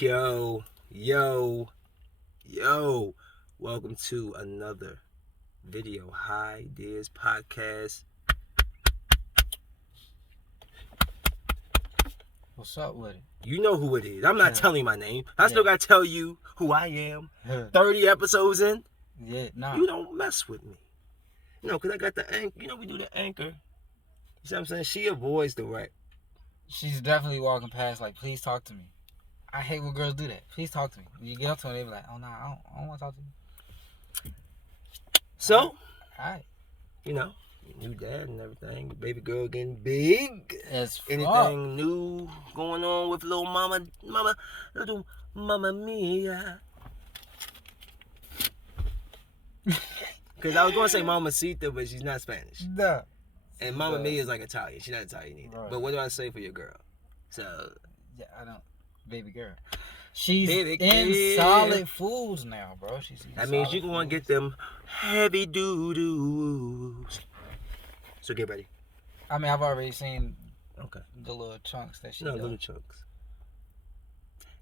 Yo. Welcome to another video. Highdeas Podcast. What's up with it? You know who it is. I'm not telling you my name. I still got to tell you who I am. 30 episodes in. Yeah, nah. You don't mess with me. No, because I got the anchor. You know we do the anchor. You see what I'm saying? She avoids the rap. She's definitely walking past like, please talk to me. I hate when girls do that. Please talk to me. When you get up to them, they be like, oh, nah, I don't want to talk to you. So, Alright. you know, new dad and everything. Baby girl getting big. As fuck. Anything new going on with little little mama mia? Because I was going to say mamacita, but she's not Spanish. Nah. And mama mia is like Italian. She's not Italian either. Right. But what do I say for your girl? So, Yeah, I don't. Baby girl. She's Baby in girl. solid foods now, bro. She's eating that means solid you're going to foods. get them heavy doo-doos. So get ready. I mean, I've already seen Okay. the little chunks that she No, does. little chunks.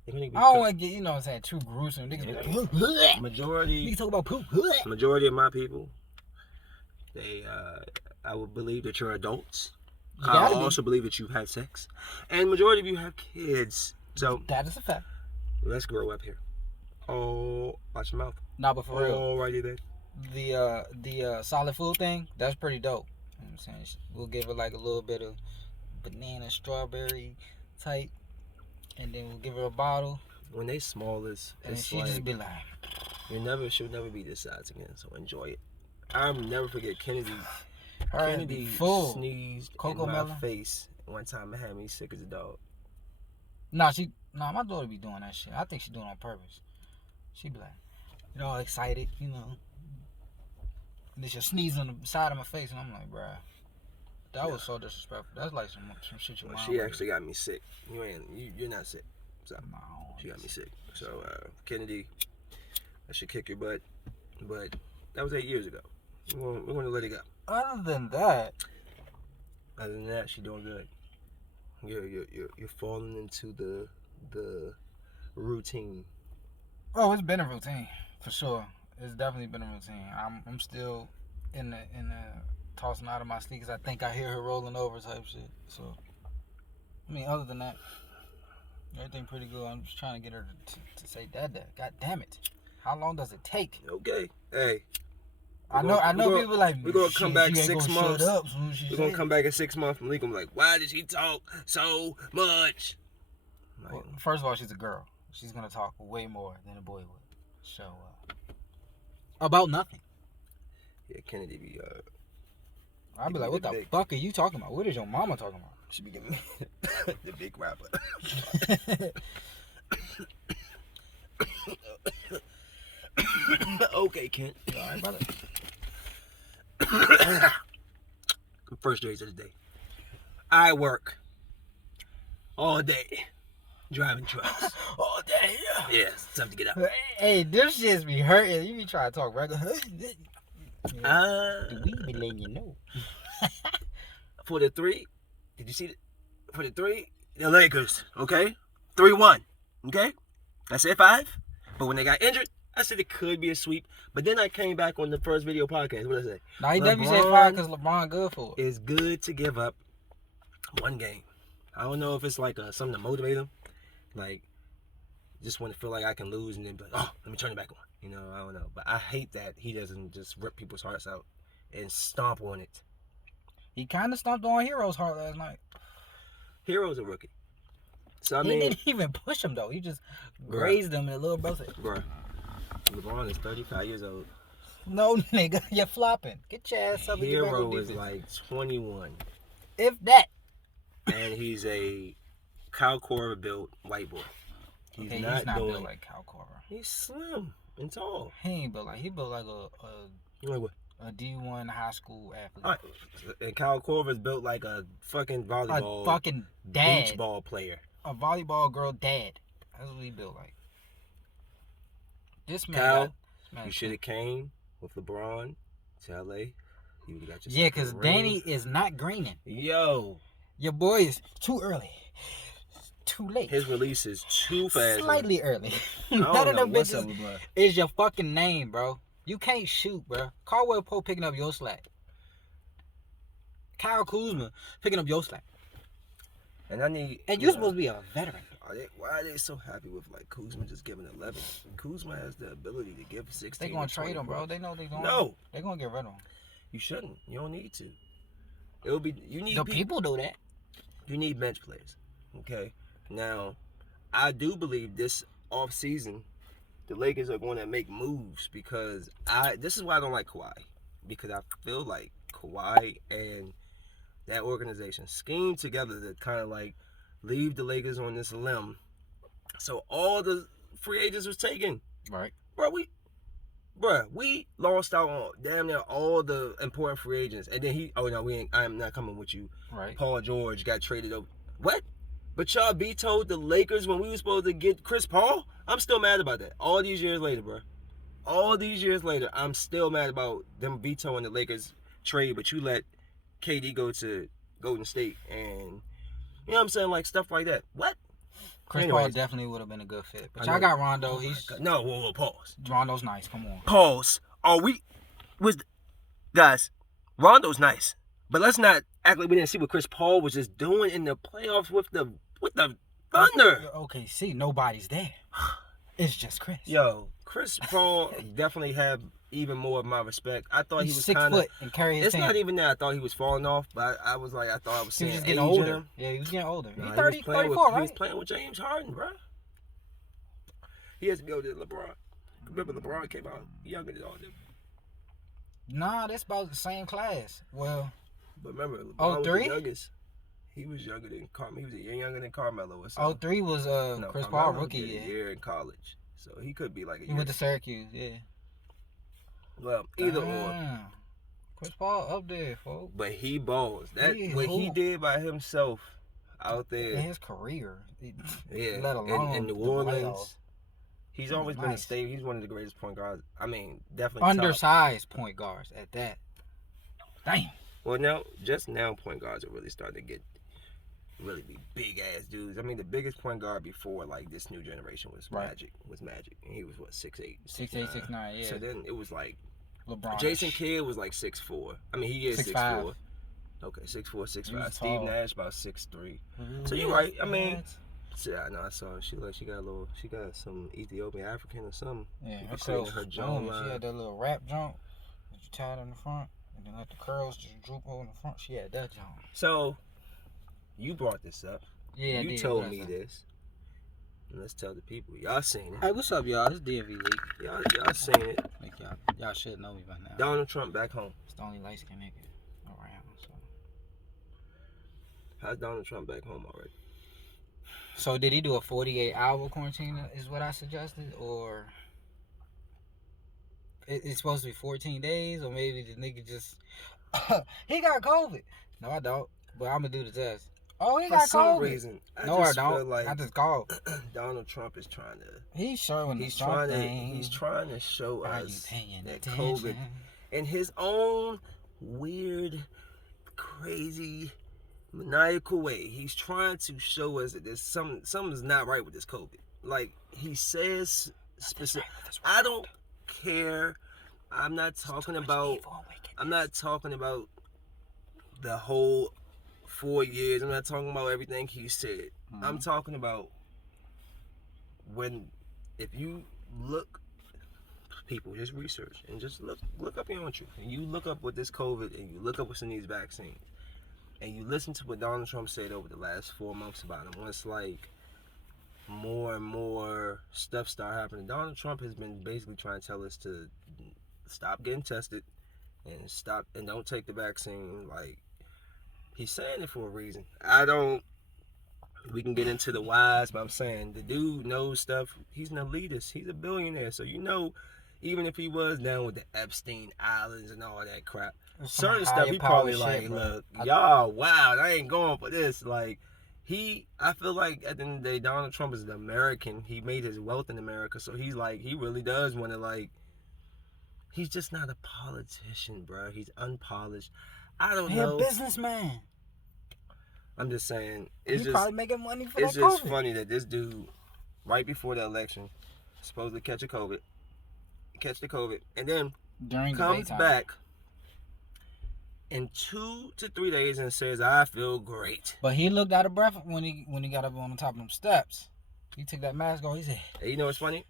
They're gonna be I don't want to get, you know what I'm saying, too gruesome. Niggas be like, majority. niggas talk about poop. Majority of my people, they, I would believe that you're adults. You I gotta be. also believe that you've had sex, and majority of you have kids. So That is a fact. let's grow up here. Oh, watch your mouth. Nah, but for real. Alrighty then. The solid food thing, that's pretty dope. You know what I'm saying? We'll give her like a little bit of banana, strawberry type, and then we'll give her a bottle, When they small as, and it's she like, just be like, she'll never be this size again. So enjoy it. I'll never forget Kennedy. her Kennedy full. sneezed Cocoa in my melon? face one time and had me sick as a dog. Nah, my daughter be doing that shit. I think she doing it on purpose. She be like, all excited, you know. And then she'll sneeze on the side of my face, and I'm like, bruh, that was so disrespectful. That's like some shit your Well, mom she would actually got me sick. You're not sick. So do. No, she got me sick. So Kennedy, I should kick your butt, but that was 8 years ago. We're gonna let it go. Other than that, Other than that, she's doing good. You're falling into the routine. oh, it's been a routine for sure. It's definitely been a routine. I'm still in the tossing out of my sleep because I think I hear her rolling over type shit. So, I mean, other than that, everything pretty good. I'm just trying to get her to say dada. God damn it! How long does it take? Okay. Hey. I know people like we're gonna come back she ain't 6 gonna months. Shut up soon as she We're say gonna it. come back in 6 months. Malik gonna be like, why did she talk so much? Like, Well, first of all, she's a girl. She's gonna talk way more than a boy would. So, about nothing. yeah, Kennedy be I'll be Give like, me what the the big- fuck are you talking about? What is your mama talking about? she be giving me the big rapper. Okay, Kent. All right, brother. First days of the day. I work all day driving trucks. All day. Yeah, it's time to get up. Hey, this shit be hurting. You be trying to talk regular. We be letting you know. For the 3, did you see it? For the 3, the Lakers, okay? 3-1, okay? I said 5, but when they got injured, I said it could be a sweep. But then I came back on the first video podcast. What did I say? Nah, he definitely said LeBron 5 because LeBron good for it. It's good to give up one game. I don't know if it's like something to motivate him. Like, just want to feel like I can lose and then be like, oh, let me turn it back on. You know, I don't know. But I hate that he doesn't just rip people's hearts out and stomp on it. He kind of stomped on Hero's heart last night. Hero's a rookie. So, I He mean, didn't even push him, though. He just grazed him and the little brother said, bruh, LeBron is 35 years old. no, nigga, you're flopping. Get your ass up and get back on Hero is defense. like 21. If that. And he's a Kyle Korver built white boy. He's Okay, not he's not doing built like Kyle Korver. He's slim and tall. He ain't built like, he built like Like what? a D1 high school athlete. All right. And Kyle Korver's built like a fucking volleyball, A fucking dad. beach ball player. A volleyball girl dad. That's what he built like. This man Kyle, got, this man you should have came with LeBron to LA. You would have got yourself Yeah, a because ring. Danny is not greening. Yo. Your boy is too early. too late. His release is too fast. Slightly early. I None don't of know them what's up bitches with bro. is your fucking name, bro. You can't shoot, bro. Caldwell Pope picking up your slack. Kyle Kuzma picking up your slack. And I need. And you're supposed to be a veteran. Why are they so happy with like Kuzma just giving 11? Kuzma has the ability to give 16. They gonna trade him, bro. They know they going. No, they gonna get rid of him. You shouldn't. You don't need to. It'll be. You need. The people do that. You need bench players. Okay. Now, I do believe this off season, the Lakers are going to make moves because this is why I don't like Kawhi, because I feel like Kawhi and that organization schemed together to kind of like leave the Lakers on this limb. So all the free agents was taken. Right. We lost out on damn near all the important free agents. And then I'm not coming with you. Right. Paul George got traded over. What? But y'all vetoed the Lakers when we were supposed to get Chris Paul? I'm still mad about that. All these years later, bro. All these years later, I'm still mad about them vetoing the Lakers trade, but you let KD go to Golden State and, you know what I'm saying, like stuff like that. What? Chris Paul definitely would have been a good fit. But y'all got Rondo. Pause. Rondo's nice. Come on. Pause. Guys, Rondo's nice. But let's not act like we didn't see what Chris Paul was just doing in the playoffs with the Thunder. Okay, see, nobody's there. It's just Chris. Yo, Chris Paul definitely had even more of my respect. I thought he was 6 kind of. foot and carry his It's team. not even that I thought he was falling off, but I was seeing He was just age getting in older. him. Yeah, he was getting older. Nah, He's 30, 34, right? He was playing with James Harden, bro. He has to be older than LeBron. Remember, LeBron came out younger than all them. Nah, that's about the same class. Well, but remember, LeBron was 03? the youngest. He was younger than Carmelo. He was a year younger than Carmelo or something. 03 was Chris Paul rookie did year. A year in college, so he could be like a year. He went to Syracuse, yeah. Well, either or. Chris Paul up there, folks. But he balls. He did by himself out there in his career. Yeah, let alone in New Orleans. He's always been a stable. He's one of the greatest point guards. I mean, definitely undersized point guards at that. Damn. Well, just now, point guards are really starting to really be big ass dudes. I mean, the biggest point guard before like this new generation was Magic. And he was what 6'8", 6'8", 6'9", yeah. So then it was like LeBron. Jason Kidd was like 6'4". I mean, he is 6'4". Okay, 6'4", 6'5". Steve Nash about 6'3". So you're right. I mean, yeah, I saw her. She got some Ethiopian African or something. Yeah, her jawline. She had that little wrap jump that you tied in the front, and then let the curls just droop over in the front. She had that jump. So, you brought this up. Yeah, you told me this. And let's tell the people. Y'all seen it. Hey, what's up, y'all? This DMV League. Y'all seen it. Like y'all should know me by now. Donald Trump back home. It's the only light-skinned nigga around. So. How's Donald Trump back home already? So did he do a 48-hour quarantine is what I suggested? Or it's supposed to be 14 days? Or maybe the nigga just... he got COVID. No, I don't. But I'm going to do the test. Oh, he got COVID. For some reason. I don't. Like I just called. Donald Trump is trying to... He's trying to show us that COVID in his own weird, crazy... maniacal way. He's trying to show us that there's something's not right with this COVID. Like he says specific. I don't care. I'm not talking about the whole 4 years. I'm not talking about everything he said. Mm-hmm. I'm talking about if you look, people just research and just look up your own truth. And you look up with this COVID and you look up what's in these vaccines. And you listen to what Donald Trump said over the last 4 months about him. Once like more and more stuff start happening, Donald Trump has been basically trying to tell us to stop getting tested and don't take the vaccine. Like he's saying it for a reason. We can get into the whys, but I'm saying the dude knows stuff. He's an elitist. He's a billionaire, so even if he was down with the Epstein Islands and all that crap, certain stuff he probably like, look, y'all, wow, I ain't going for this. Like, I feel like at the end of the day, Donald Trump is an American. He made his wealth in America, so he's like, he really does want to like, he's just not a politician, bro. He's unpolished. I don't know. He's a businessman. I'm just saying, it's He's probably making money for it's that just COVID. funny that this dude, right before the election, supposedly catch the COVID, and then During comes debate time. back in 2 to 3 days and says, "I feel great." But he looked out of breath when he got up on the top of them steps. He took that mask off. He said, And you know what's funny?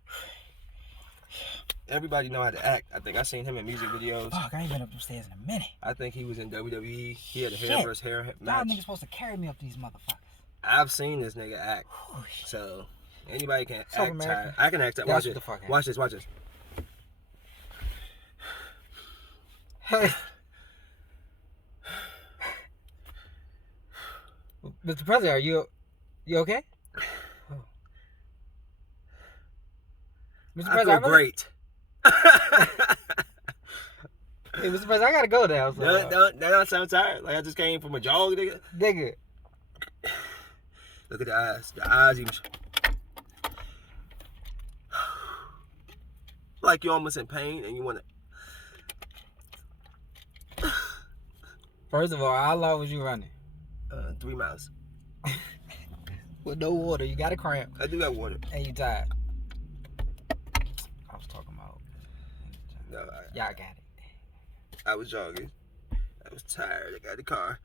Everybody know how to act. I think I seen him in music videos. "Fuck, I ain't been up them stairs in a minute." I think he was in WWE. He had a Shit. hair versus hair Y'all match. niggas supposed to carry me up these motherfuckers. I've seen this nigga act. Whew. So anybody can So act American. tired. I can act tired. That's Watch what it. the fuck Watch this. Watch this. Hey. Mr. President, are you okay? Oh. Mr. I President, feel great. Hey, Mr. President, I gotta go now. So, That don't sound tired. Like I just came from a jog, nigga. nigga. Look at the eyes. The eyes even. Like you're almost in pain and you want to. First of all, how long was you running? 3 miles. With no water, you got a cramp, I do got water. and you tired. I was talking about. No, Y'all got it. I was jogging. I was tired. I got the car.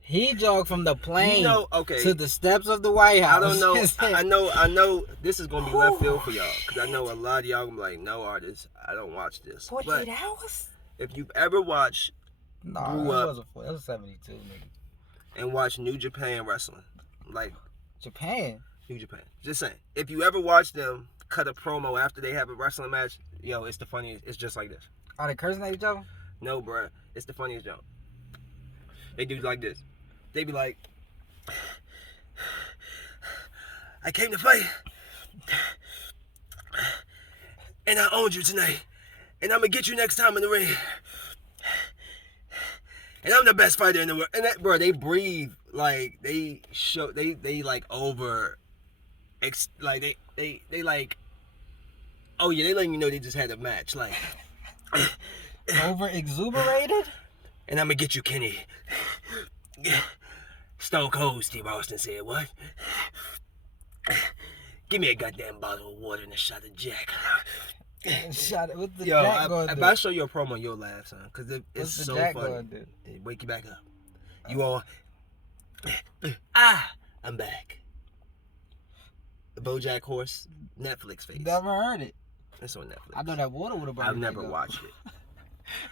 He jogged from the plane Okay. to the steps of the White House. I don't know. I know this is gonna be left field for y'all because I know a lot of y'all gonna be like, no, artists, I don't watch this. 48 But hours? if you've ever watched Nah, grew up- it was 72, nigga. and watched New Japan wrestling, like Japan. New Japan, just saying, if you ever watch them cut a promo after they have a wrestling match, yo, it's the funniest. It's just like this. Are they cursing at each other? No, bruh, it's the funniest joke. They do like this. They be like, I came to fight, and I owned you tonight, and I'm gonna get you next time in the ring, and I'm the best fighter in the world. And that, bro, they breathe like they show they like over, like they like, oh yeah, they letting you know they just had a match, like. Over exuberated? And I'm gonna get you, Kenny. Stone Cold Steve Austin said, what? Give me a goddamn bottle of water and a shot of Jack. Shot it. What's the Yo, Jack going to if do? I show you a promo, you'll laugh, son. Because it's What's the so Jack funny. going to do? It wake you back up. You all... I'm back. The BoJack Horse Netflix face. Never heard it. It's on Netflix. I know that water would have burned. I've never watched it.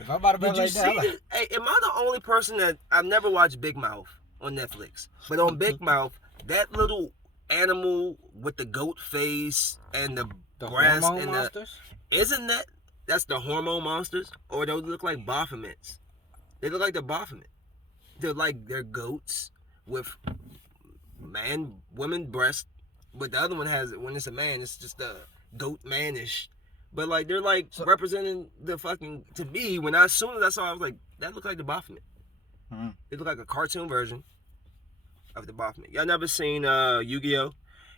If I'm about to be Did you like see that, it? Hey, am I the only person that I've never watched Big Mouth on Netflix? But on Big Mouth, that little animal with the goat face and the breast hormone and monsters? isn't that's the hormone monsters? Or those look like Baphomets? They look like the Baphomet. They're goats with woman breast, but the other one has, when it's a man, it's just a goat manish. But like they're like representing the fucking, to me, as soon as I saw it, I was like, that looked like the Baphomet. Mm-hmm. It looked like a cartoon version of the Baphomet. Y'all never seen Yu-Gi-Oh?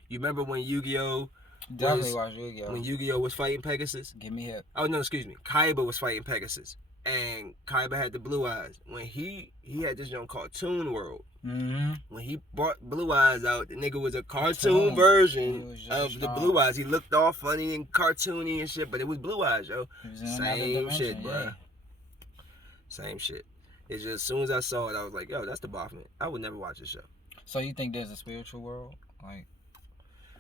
You remember when Yu-Gi-Oh Definitely watch Yu-Gi-Oh. when Yu-Gi-Oh was fighting Pegasus? Give me hip. Oh no, excuse me. Kaiba was fighting Pegasus. And Kaiba had the blue eyes. When he had this young cartoon world. Mm-hmm. When he brought Blue Eyes out, the nigga was a cartoon version of the Blue Eyes. He looked all funny and cartoony and shit, but it was Blue Eyes, yo. Same shit, bro. Yeah. Same shit. It's just, as soon as I saw it, I was like, yo, that's the Baphomet. I would never watch this show. So you think there's a spiritual world? Like,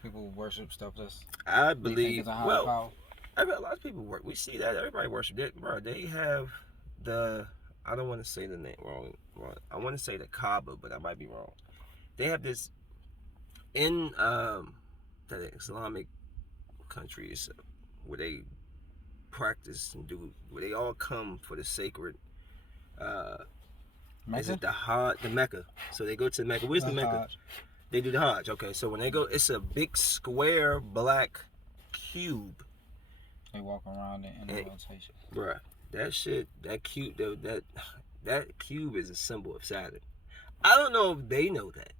people worship stuff that's... I they think believe, it's a higher power? a lot of people work. We see that. Everybody worship it. Bro, they have I don't want to say the name wrong. I want to say the Kaaba, but I might be wrong. They have this in the Islamic countries where they practice and do, where they all come for the sacred. Is it the Mecca? So they go to the Mecca. Where's the Mecca? Hajj. They do the Hajj. Okay, so when they go, it's a big square black cube. They walk around it in a rotation. Bruh, that shit, that cube is a symbol of Saturn. I don't know if they know that.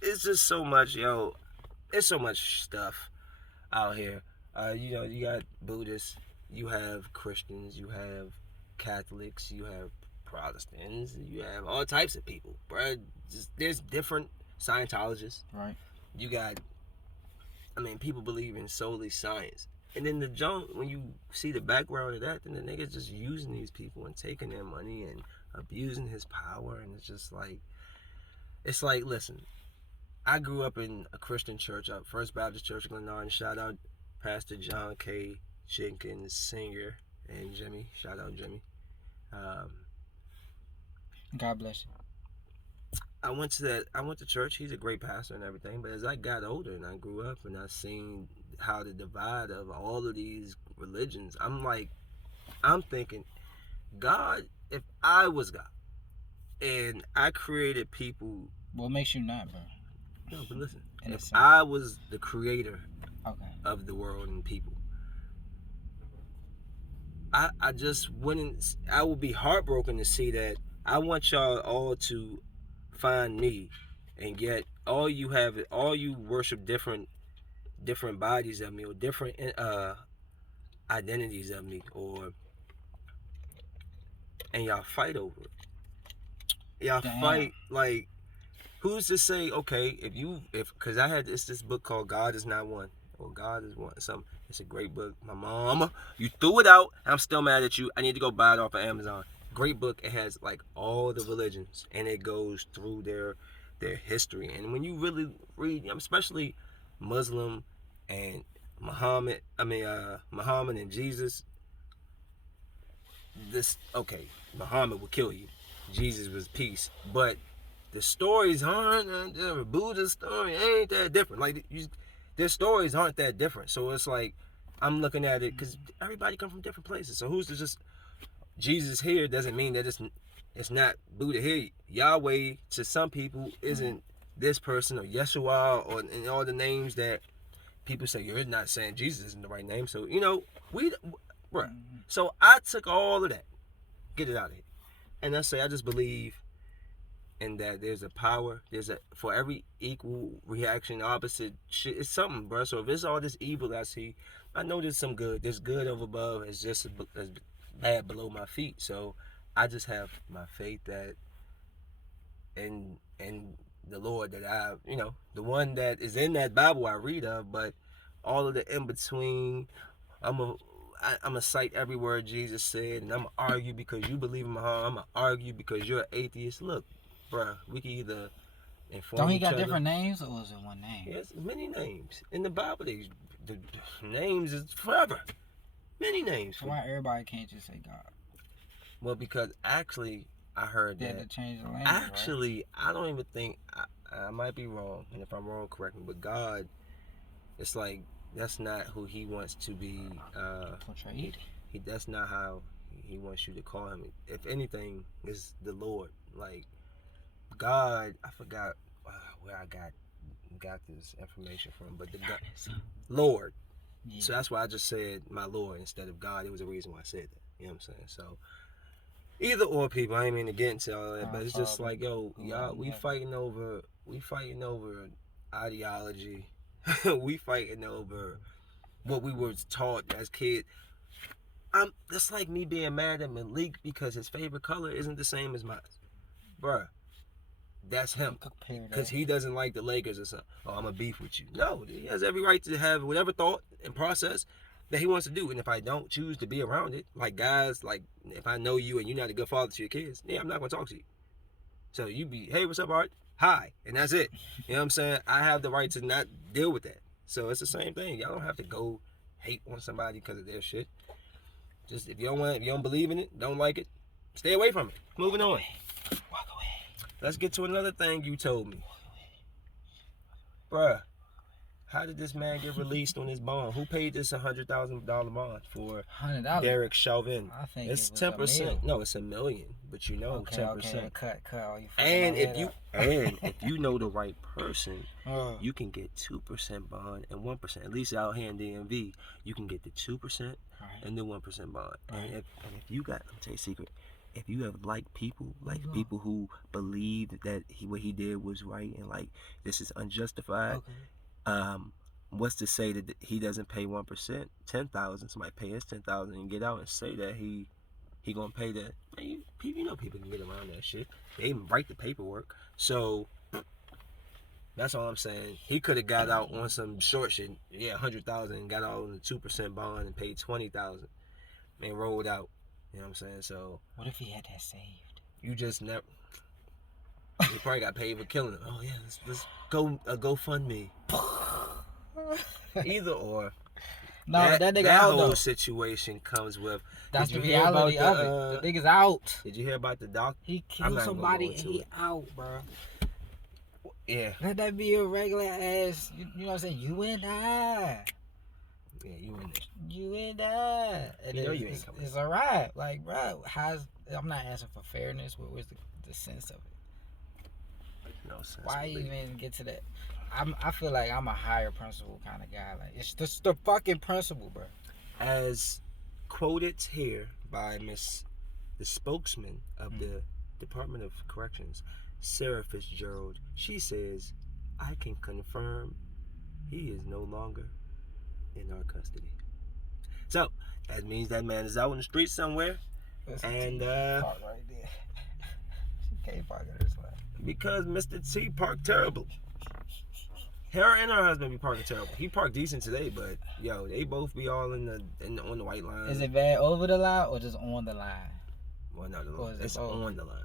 It's just so much, yo. It's so much stuff out here. You got Buddhists, you have Christians, you have Catholics, you have Protestants, you have all types of people, bro. There's different Scientologists. Right. You got, I mean, people believe in solely science. And then the junk, when you see the background of that, then the niggas just using these people and taking their money and abusing his power. And it's like, listen, I grew up in a Christian church, First Baptist Church of Glenarden. Shout out Pastor John K. Jenkins, Sr., and Jimmy. Shout out Jimmy. God bless you. I went to church. He's a great pastor and everything. But as I got older and I grew up and I seen how the divide of all of these religions, I'm thinking, God, if I was God and I created people. What makes you not, bro? No, but listen. If I was the creator okay. of the world and people, I just wouldn't. I would be heartbroken to see that. I want y'all all to find me, and yet all you worship different bodies of me or different identities of me, and y'all fight over it. Y'all fight like, who's to say, okay, because I had this book called God Is Not One, or God Is One, something. It's a great book. My mama, you threw it out. I'm still mad at you. I need to go buy it off of Amazon. Great book. It has like all the religions, and it goes through their history. And when you really read, especially Muslim and Muhammad and Jesus, Muhammad will kill you. Jesus was peace, but the stories aren't. Buddha's story ain't that different. Like their stories aren't that different. So it's like I'm looking at it because everybody come from different places. So who's to just Jesus here doesn't mean that it's not Buddha here. Yahweh to some people isn't this person or Yeshua or and all the names that people say. You're not saying Jesus isn't the right name. So bruh. So I took all of that, get it out of here, and I say I just believe in that there's a power. For every equal reaction, opposite shit. It's something, bro. So if it's all this evil that I see, I know there's some good. There's good over above. It's just as bad below my feet. So I just have my faith that in the Lord that the one that is in that Bible I read of, but all of the in between, I'm a cite every word Jesus said, and I'm gonna argue because you believe in Muhammad. I'm gonna argue because you're an atheist. Look, bruh, we can either inform Don't he each got other. different names, or is it one name? Yes, many names in the Bible. The names is forever. Many names. So why everybody can't just say God? Well, because actually, I heard They that. had to change the language. Actually, right? I don't even think I might be wrong, and if I'm wrong, correct me. But God, it's like that's not who He wants to be portrayed. That's not how He wants you to call Him. If anything, it's the Lord. Like God, I forgot where I got this information from, but the God, Lord. Yeah. So that's why I just said my Lord instead of God. It was a reason why I said that. You know what I'm saying? So either or, people. I ain't mean to get into all that, but it's just like, y'all, we fighting over ideology. We fighting over what we were taught as kids. That's like me being mad at Malik because his favorite color isn't the same as mine. Bruh, that's him. Because he doesn't like the Lakers or something. Oh, I'm going to beef with you. No, he has every right to have whatever thought and process that he wants to do. And if I don't choose to be around it, like guys, like if I know you and you're not a good father to your kids, yeah, I'm not going to talk to you. So you be, hey, what's up, Art? Hi. And that's it. You know what I'm saying? I have the right to not deal with that. So it's the same thing. Y'all don't have to go hate on somebody because of their shit. Just if you don't believe in it, don't like it, stay away from it. Moving on. Walk away. Let's get to another thing you told me. Bruh, how did this man get released on his bond? Who paid this $100,000 bond for $100? Derek Chauvin? I think it's 10%. No, it's $1 million, but 10%. Okay, cut. All you and if you know the right person, you can get 2% bond and 1%. At least out here in DMV, you can get the 2% and the 1% bond. Right. And if you got, let me tell you a secret. If you have people who believe that what he did was right and like this is unjustified, what's to say that he doesn't pay 1%, 10,000? Somebody pay his 10,000 and get out and say that he he gonna pay the. Man, you know people can get around that shit. They even write the paperwork. So that's all I'm saying. He could have got out on some short shit. Yeah, 100,000, got out on the 2% bond and paid 20,000 and rolled out. You know what I'm saying? So what if he had that saved? You just never. He probably got paid for killing him. Oh yeah, let's go GoFundMe. Either or. No, that nigga that out whole though. situation comes with. That's the reality of it. The nigga's out. Did you hear about the doc? He killed somebody and he out, bro. Yeah. Let that be a regular ass. You know what I'm saying? You and I. Yeah, you in there. You and I. And you know you ain't coming. It's alright. Like, bro, I'm not asking for fairness. Where's the sense of it? No sense. Why even get to that? I feel like I'm a higher principle kind of guy. Like, it's just the fucking principle, bro. As quoted here by the spokesman of the Department of Corrections, Sarah Fitzgerald, she says, I can confirm he is no longer in our custody. So that means that man is out in the streets somewhere. And park right there. She can't park in this way. Because Mr. T parked terrible. Her and her husband be parking terrible. He parked decent today, but yo, they both be all on the white line. Is it bad over the line or just on the line? Well, no, it's on the line.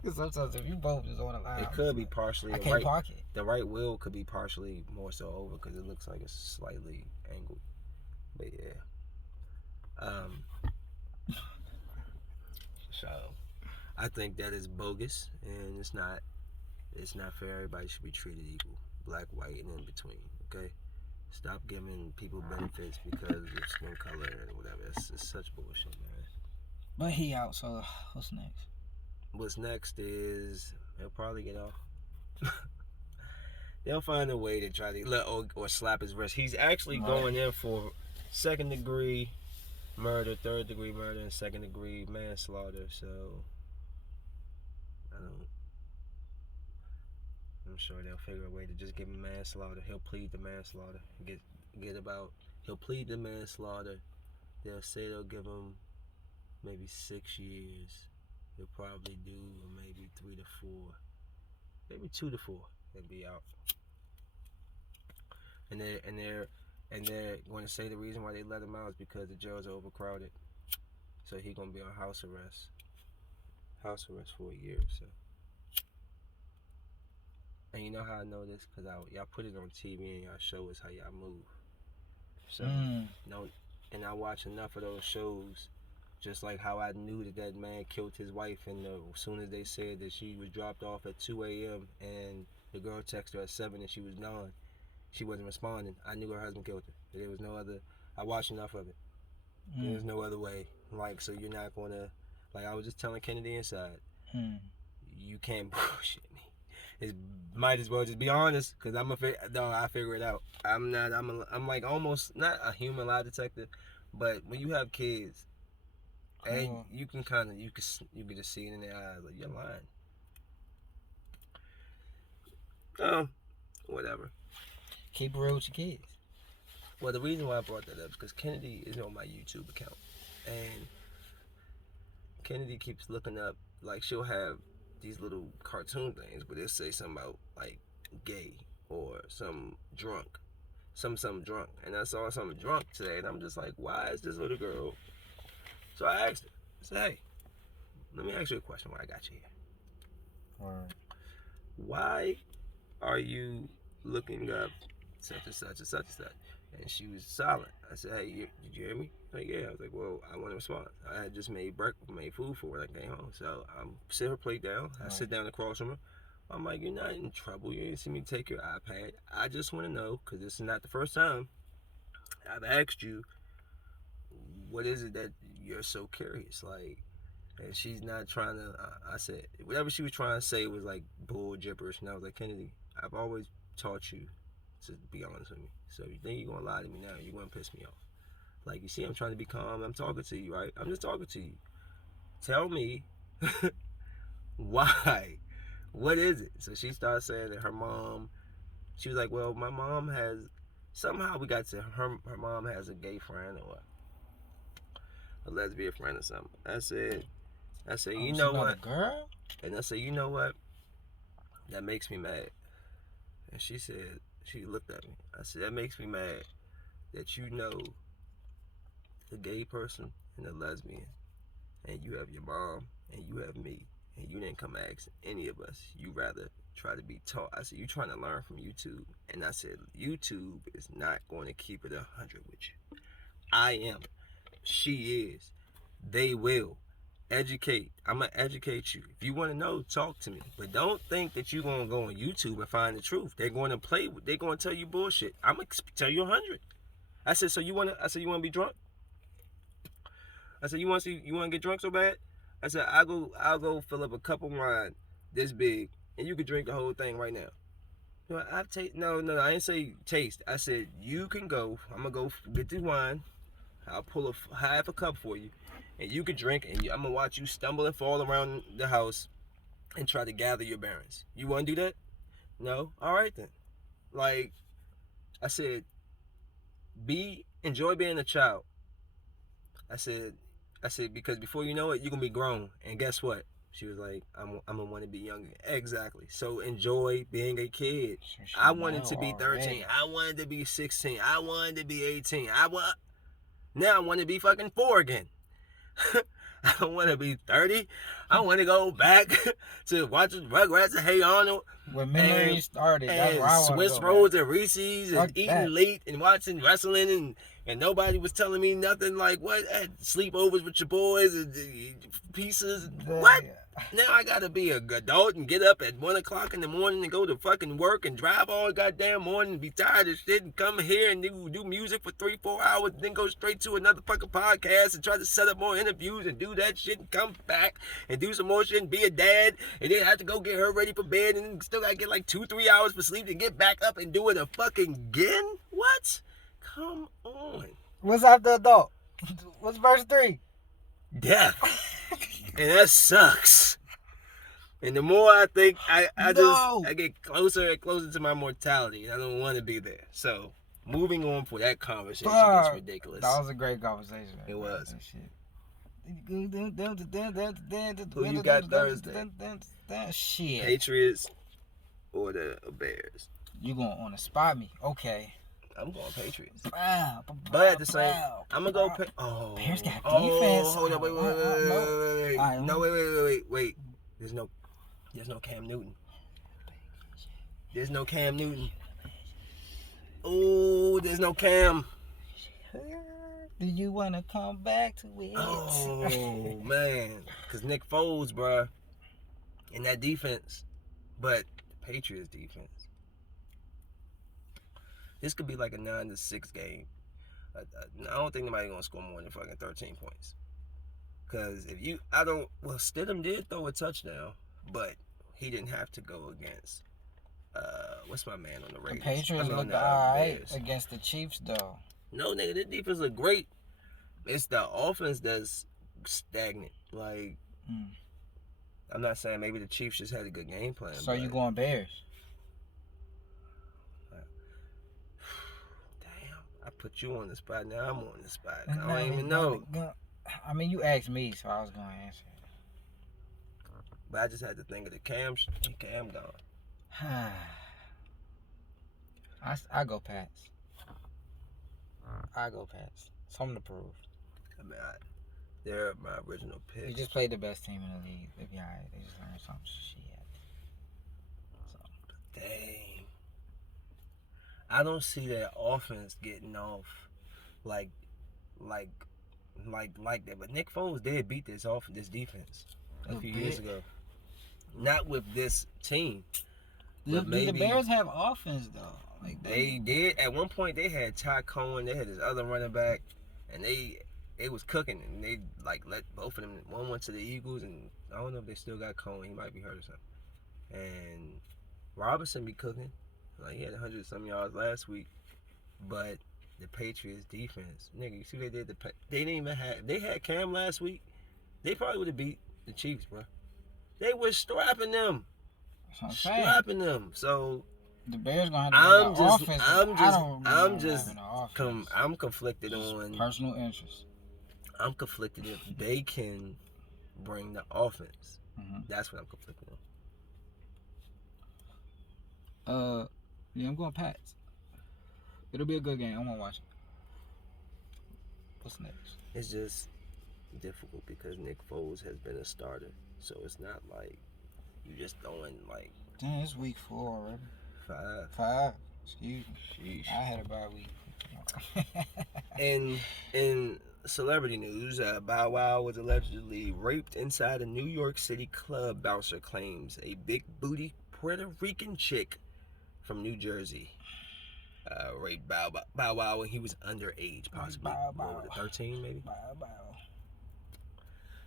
Because sometimes if you both is on the line, it could be partially. I can't park it. The right wheel could be partially more so over because it looks like it's slightly angled. But yeah. So I think that is bogus, and it's not fair. Everybody should be treated equal, black, white, and in between. Okay, stop giving people benefits because of skin color and whatever. It's such bullshit, man. But he out. So what's next? What's next is he'll probably get off. They'll find a way to try to let or slap his wrist. He's actually going in for 2nd-degree murder, 3rd-degree murder, and 2nd-degree manslaughter. So I'm sure they'll figure a way to just give him manslaughter. He'll plead the manslaughter. He'll plead the manslaughter. They'll say they'll give him maybe 6 years. He'll probably do maybe 3 to 4, maybe 2 to 4. They'll be out. And they're going to say the reason why they let him out is because the jails are overcrowded. So he's going to be on house arrest. House arrest for a year. So. And you know how I know this? Because y'all put it on TV and y'all show us how y'all move. So, and I watch enough of those shows, just like how I knew that man killed his wife, and as soon as they said that she was dropped off at 2 a.m. and the girl texted her at 7 and she was gone, she wasn't responding, I knew her husband killed her. There was no other, I watched enough of it. There's no other way. Like, so you're not going to, like I was just telling Kennedy inside, you can't bullshit me. It might as well just be honest, cause I figure it out. I'm like almost not a human lie detector, but when you have kids, and you can just see it in their eyes, like you're lying. Whatever. Keep it real with your kids. Well, the reason why I brought that up is because Kennedy is on my YouTube account, and Kennedy keeps looking up, like she'll have these little cartoon things, but they'll say something about like gay or some drunk, something drunk, and I saw something drunk today, and I'm just like, why is this little girl? So I asked her, I said, hey, let me ask you a question while I got you here. Why are you looking up such and such and such and such? And she was silent. I said, hey, did you hear me? Like, yeah. I was like, well, I want to respond. I had just made food for her when I came home. So I'm sit her plate down. I sit down across from her. I'm like, you're not in trouble. You didn't see me take your iPad. I just want to know, because this is not the first time I've asked you, what is it that you're so curious? Like, and she's not trying to, I said, whatever she was trying to say was like bull gibberish. And I was like, Kennedy, I've always taught you to be honest with me. So you think you're going to lie to me now? You're going to piss me off. Like, you see, I'm trying to be calm. I'm talking to you, right? I'm just talking to you. Tell me why. What is it? So she started saying that her mom, she was like, well, my mom has, somehow we got to, her mom has a gay friend, or a lesbian friend or something. I said, you She know not a what? girl? And I said, you know what? That makes me mad. And she said, she looked at me. I said, that makes me mad that you know a gay person and a lesbian, and you have your mom and you have me, and you didn't come ask any of us. You rather try to be taught. I said, you trying to learn from YouTube. And I said, YouTube is not going to keep it 100 with you. I am. She is. They will. Educate. I'm going to educate you. If you want to know, talk to me. But don't think that you're going to go on YouTube and find the truth. They're going to play. They're going to tell you bullshit. I'm going to tell you 100. I said, so you want to, I said, you want to be drunk? I said, you want to get drunk so bad? I said, I'll go fill up a cup of wine this big, and you can drink the whole thing right now. No, I didn't say taste. I said, you can go. I'm going to go get the wine. I'll pull a half a cup for you, and you can drink, and I'm going to watch you stumble and fall around the house and try to gather your bearings. You want to do that? No? All right, then. Like, I said, enjoy being a child. I said, because before you know it, you're going to be grown. And guess what? She was like, I'm going to want to be younger. Exactly. So enjoy being a kid. I wanted to be 13. Already. I wanted to be 16. I wanted to be 18. Now I want to be fucking 4 again. I don't want to be 30. I want to go back to watching Rugrats and Hey Arnold. When memory started, and Swiss rolls and Reese's and eating late and watching wrestling and nobody was telling me nothing. Like, what? Sleepovers with your boys and pieces. What? Now I gotta be an adult and get up at 1 o'clock in the morning and go to fucking work and drive all goddamn morning and be tired of shit and come here and do music for 3-4 hours and then go straight to another fucking podcast and try to set up more interviews and do that shit and come back and do some more shit and be a dad and then have to go get her ready for bed and still gotta get like 2-3 hours for sleep to get back up and do it again? What? Come on. What's after adult? What's verse 3? Death. And that sucks. And the more I think, I get closer and closer to my mortality. I don't want to be there. So, moving on for that conversation is ridiculous. That was a great conversation. It was. Who you got Thursday? Shit. Patriots or the Bears? You gonna want to spot me? Okay. I'm going Patriots. But at the same, I'm gonna go. Bears got defense. Hold on, wait. No, wait. There's no Cam Newton. There's no Cam Newton. Oh, there's no Cam. Do you wanna come back to it? Oh man, cause Nick Foles, bruh, in that defense, but the Patriots defense. This could be like a 9-6 game. I don't think nobody's gonna score more than fucking 13 points. Cause Stidham did throw a touchdown, but he didn't have to go against. What's my man on the Raiders? The Patriots look alright against the Chiefs, though. No, nigga, the defense look great. It's the offense that's stagnant. Like, I'm not saying maybe the Chiefs just had a good game plan. So you going Bears? I put you on the spot. Now I'm on the spot. I don't even know. I mean, you asked me, so I was going to answer. But I just had to think of the Cam gone. I go Pats. I go Pats. Something to prove. I mean, they're my original pick. They just played the best team in the league. They be alright. They just learned some shit. So. Dang. I don't see that offense getting off like that. But Nick Foles did beat this defense a few years ago. Not with this team. The Bears have offense though. Like they did. At one point they had Ty Cohen, they had this other running back, and they was cooking, and they let both of them. One went to the Eagles, and I don't know if they still got Cohen. He might be hurt or something. And Robinson be cooking. Like, he had 100-some yards last week, but the Patriots defense, nigga, you see what they did? They didn't even have. They had Cam last week. They probably would have beat the Chiefs, bro. They were strapping them. So the Bears gonna have to offense. I'm conflicted on personal interest. I'm conflicted if they can bring the offense. Mm-hmm. That's what I'm conflicted on. Yeah, I'm going Pats. It'll be a good game. I'm gonna watch it. What's next? It's just difficult because Nick Foles has been a starter, so it's not like you just throwing like. Damn, it's week 4 already. 5. 5. Excuse me. Sheesh. I had a bad week. In celebrity news, Bow Wow was allegedly raped inside a New York City club. Bouncer claims a big booty Puerto Rican chick from New Jersey raped Bow Wow when he was underage, possibly. Bow. 13 maybe? Bow.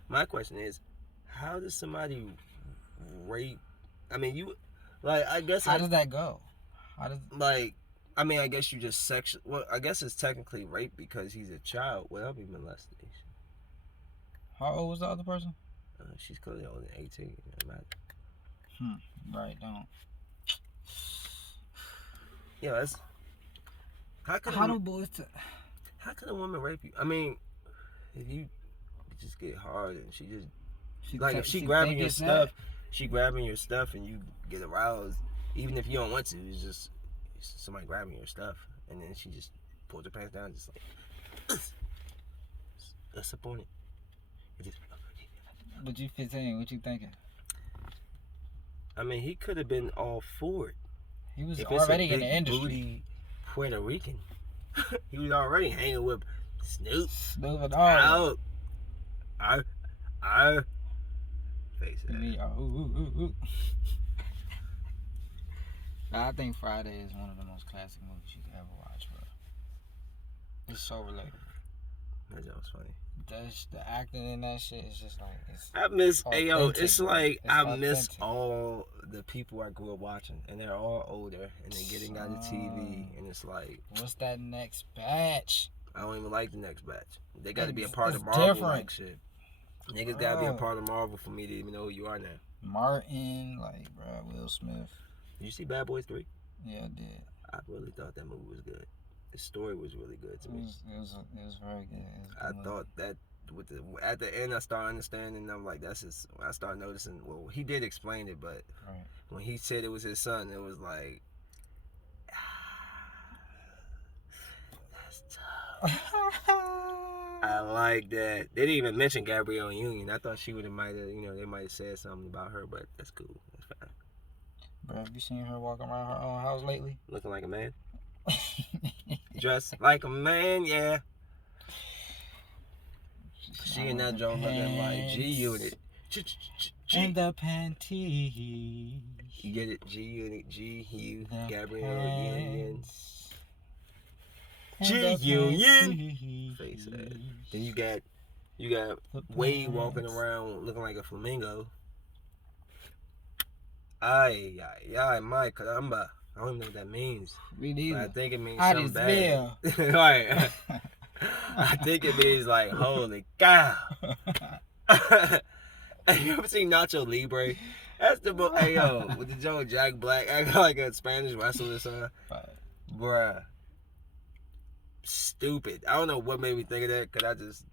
My question is, how does somebody rape? I mean, you, like, I guess. How does that go? Like, I mean, I guess you just sexual. Well, I guess it's technically rape because he's a child. Well, that'll be molestation. How old was the other person? She's clearly older than 18. Right, don't. Yeah, that's. How could a woman rape you? I mean, if you just get hard and she like if she grabbing your stuff, and you get aroused, even if you don't want to, it's just somebody grabbing your stuff, and then she just pulls her pants down, just like that's upon it. But you 15, what you thinking? I mean, he could have been all for it. He was already in the industry. Booty Puerto Rican. He was already hanging with Snoop and all. I face it. I think Friday is one of the most classic movies you could ever watch, bro. It's so relatable. That was funny. The acting in that shit is just like I miss it's like I authentic. miss all the people I grew up watching, and they're all older and they're getting out of TV, and it's like, what's that next batch? I don't even like the next batch. They got to be a part of Marvel, like shit. Niggas got to be a part of Marvel for me to even know who you are now. Martin, like, bro, Will Smith. Did you see Bad Boys 3? Yeah, I did. I really thought that movie was good. The story was really good to me. It was very good. I thought that at the end I started understanding. I'm like, that's his. I started noticing. Well, he did explain it, but when he said it was his son, it was like, that's tough. I like that. They didn't even mention Gabrielle Union. I thought she they might have said something about her, but that's cool. That's fine. Bro, have you seen her walking around her own house lately? Looking like a man. Dressed like a man, yeah. She in that joint looking like G-Unit. And the panties. You get it? G-Unit, G-U, Gabrielle Union. G-Union. Face that. Then you got Wade walking around looking like a flamingo. Ay, my caramba. I don't even know what that means. Me neither. But I think it means something bad. Right. I think it means like, holy cow. Have you ever seen Nacho Libre? That's the book. Hey, yo, with the joke Jack Black acting like a Spanish wrestler or something. Bruh. Stupid. I don't know what made me think of that, because I just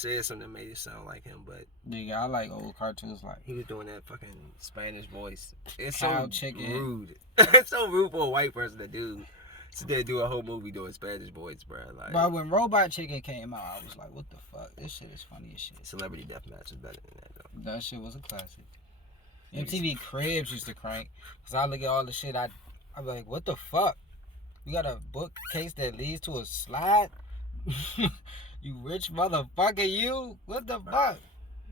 said something that made it sound like him, but nigga, I like old cartoons. Like, he was doing that fucking Spanish voice. It's Cow so chicken. rude. It's so rude for a white person to do. So they do a whole movie doing Spanish voice, bro. Like, but when Robot Chicken came out, I was like, what the fuck? This shit is funny as shit. Celebrity Deathmatch is better than that, though. That shit was a classic. MTV Cribs used to crank. Because I look at all the shit, I'm like, what the fuck? You got a bookcase that leads to a slide? You rich motherfucker, you? What the fuck?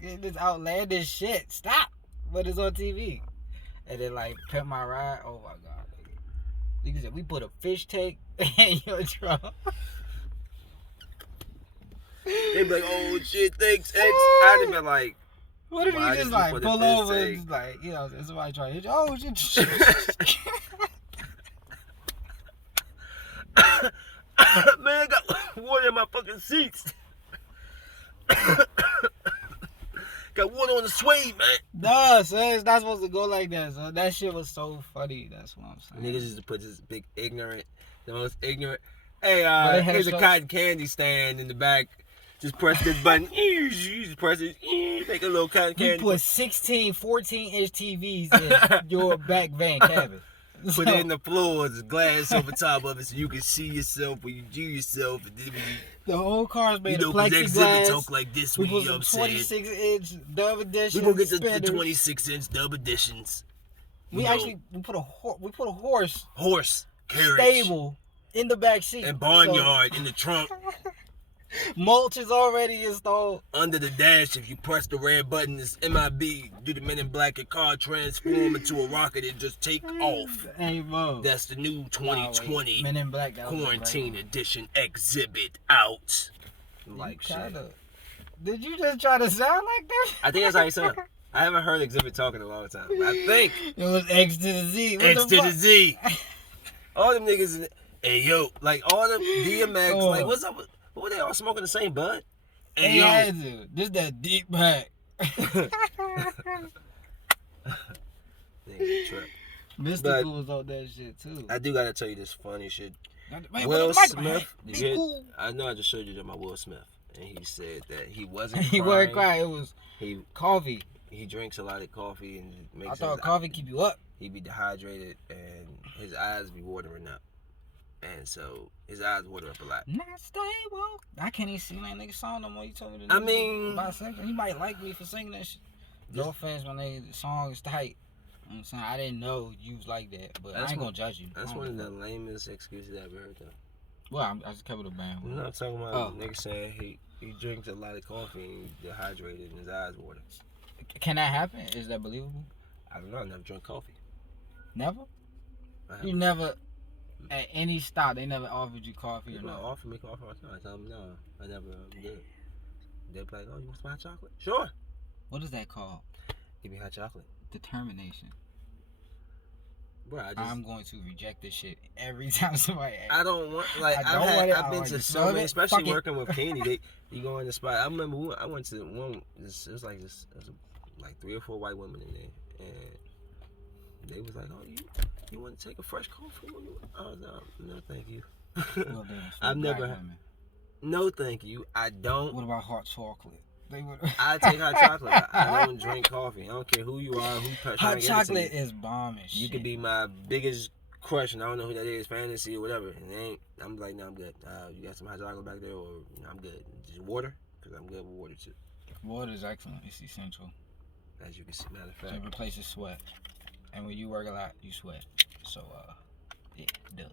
Get this outlandish shit. Stop. But it's on TV. And then, like, Pimp My Ride. Oh, my God. Nigga said, we put a fish tank in your trunk. They be like, oh, shit, thanks, X. I'd have been like, what if you just, like, pull over and just, like, you know, somebody try to hit you? Oh, shit. Man, I got water in my fucking seats. Got water on the suede, man. Nah, son, it's not supposed to go like that, son. That shit was so funny. That's what I'm saying. Niggas used to put this big the most ignorant. Hey, here's a cotton candy stand in the back. Just press this button. You just press it. Take a little cotton We candy. put 16, 14-inch TVs in your back van cabin. Put it in the floor, there's glass over top of it so you can see yourself when you do yourself. And then when the whole car's made of because exhibit plexiglass. talk like this, We you put know what some I'm saying? 26-inch dub edition. We're going to get the spinners. 26-inch dub editions. We put a horse Carriage. stable in the back seat. And barnyard in the trunk. Mulch is already installed. Under the dash, if you press the red button, it's MIB. Do the Men in Black, your car transform into a rocket and just take off. Hey, bro. That's the new 2020 Men in Black, quarantine edition exhibit out. Like shit. Did you just try to sound like that? I think that's how you sound. I haven't heard exhibit talk in a long time. I think it was X to the Z. X to the Z. All them niggas, hey yo, like all them DMX, like what's up with? What were they all smoking the same bud? Hey, had to. This that deep back. Mystical was on that shit too. I do gotta tell you this funny shit. Wait, Will Smith. Cool. I know I just showed you my Will Smith, and he said that he wasn't. He wasn't crying. It was coffee. He drinks a lot of coffee and makes. I thought coffee keep you up. He be dehydrated and his eyes be watering up. And so his eyes water up a lot. Not stable. I can't even sing that nigga song no more. You told me to. I mean, he might like me for singing that shit. No offense, my nigga. The song is tight. You know what I'm saying, I didn't know you was like that, but I ain't gonna judge you. That's one of the lamest excuses I ever heard though. Well, I just kept it a band. I'm not talking about nigga saying he drinks a lot of coffee and he's dehydrated and his eyes water. Can that happen? Is that believable? I don't know. I never drank coffee. Never? You never. At any stop, they never offered you coffee or no? Offer me coffee all the time. I tell them no, I never did. They're like, oh, you want some hot chocolate? Sure. What is that called? Give me hot chocolate. Determination. Bro, I'm going to reject this shit every time somebody asks. I don't want, like, I've been to so many, especially working with Candy. You go in the spot. I remember I went to one. It was like 3 or 4 white women in there, and they was like, oh, you want to take a fresh coffee? Oh no, thank you. I've never had. No, thank you. I don't. What about hot chocolate? I take hot chocolate. I don't drink coffee. I don't care who you are, hot chocolate is bomb as shit. You could be my biggest crush, and I don't know who that is, fantasy or whatever. And I'm like, no, I'm good. You got some hot chocolate back there, or no, I'm good. Just water, because I'm good with water too. Water is excellent. It's essential. As you can see, matter of fact, it replaces sweat. And when you work a lot, you sweat. So, yeah, duh.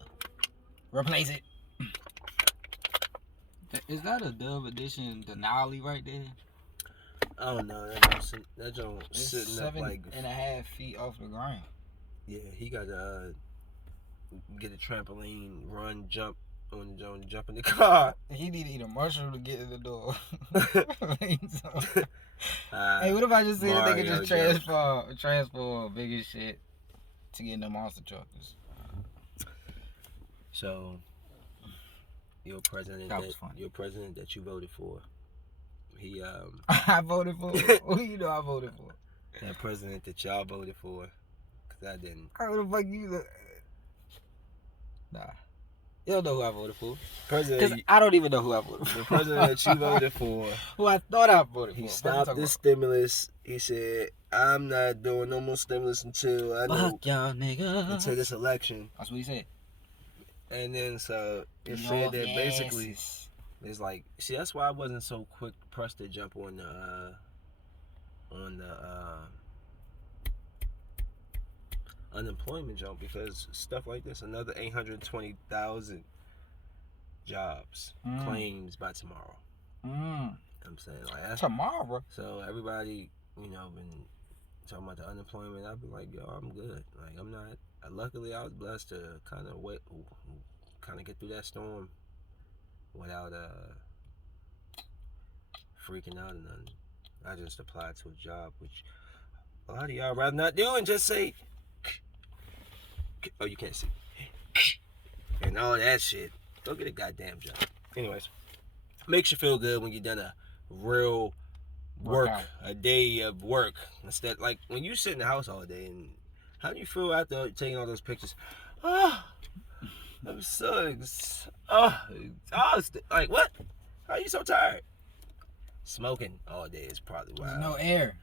Replace it. Is that a Dove edition Denali right there? I don't know. That joint sitting up like 7.5 feet off the ground. Yeah, he got to get a trampoline, run, jump on the joint, jump in the car. He need to eat a mushroom to get in the door. Hey, what if I just see that nigga just transform big as shit to get in the monster truckers? So, your president that you voted for, he I voted for. Who you know I voted for? That president that y'all voted for, cause I didn't. How the fuck you? Nah. You don't know who I voted for. Because I don't even know who I voted for. The president that you voted for. Who I thought I voted for. He stopped the stimulus. He said, I'm not doing no more stimulus until I know. Fuck y'all niggas. Until this election. That's what he said. And then so it said that basically it's like, see, that's why I wasn't so quick pressed to jump on the unemployment jump, because stuff like this, another 820,000 jobs claims by tomorrow. I'm saying, like, that's tomorrow. So everybody, been talking about the unemployment. I'd be like, yo, I'm good. Like, I'm not. Luckily, I was blessed to kind of get through that storm without freaking out and nothing. I just applied to a job, which a lot of y'all rather not do, and just say, oh, you can't see, and all that shit. Go get a goddamn job. Anyways, makes you feel good when you've done a real work, a day of work. Instead, like when you sit in the house all day, and how do you feel after taking all those pictures? Oh, I'm so, like what? How are you so tired? Smoking all day is probably There's wild. no air.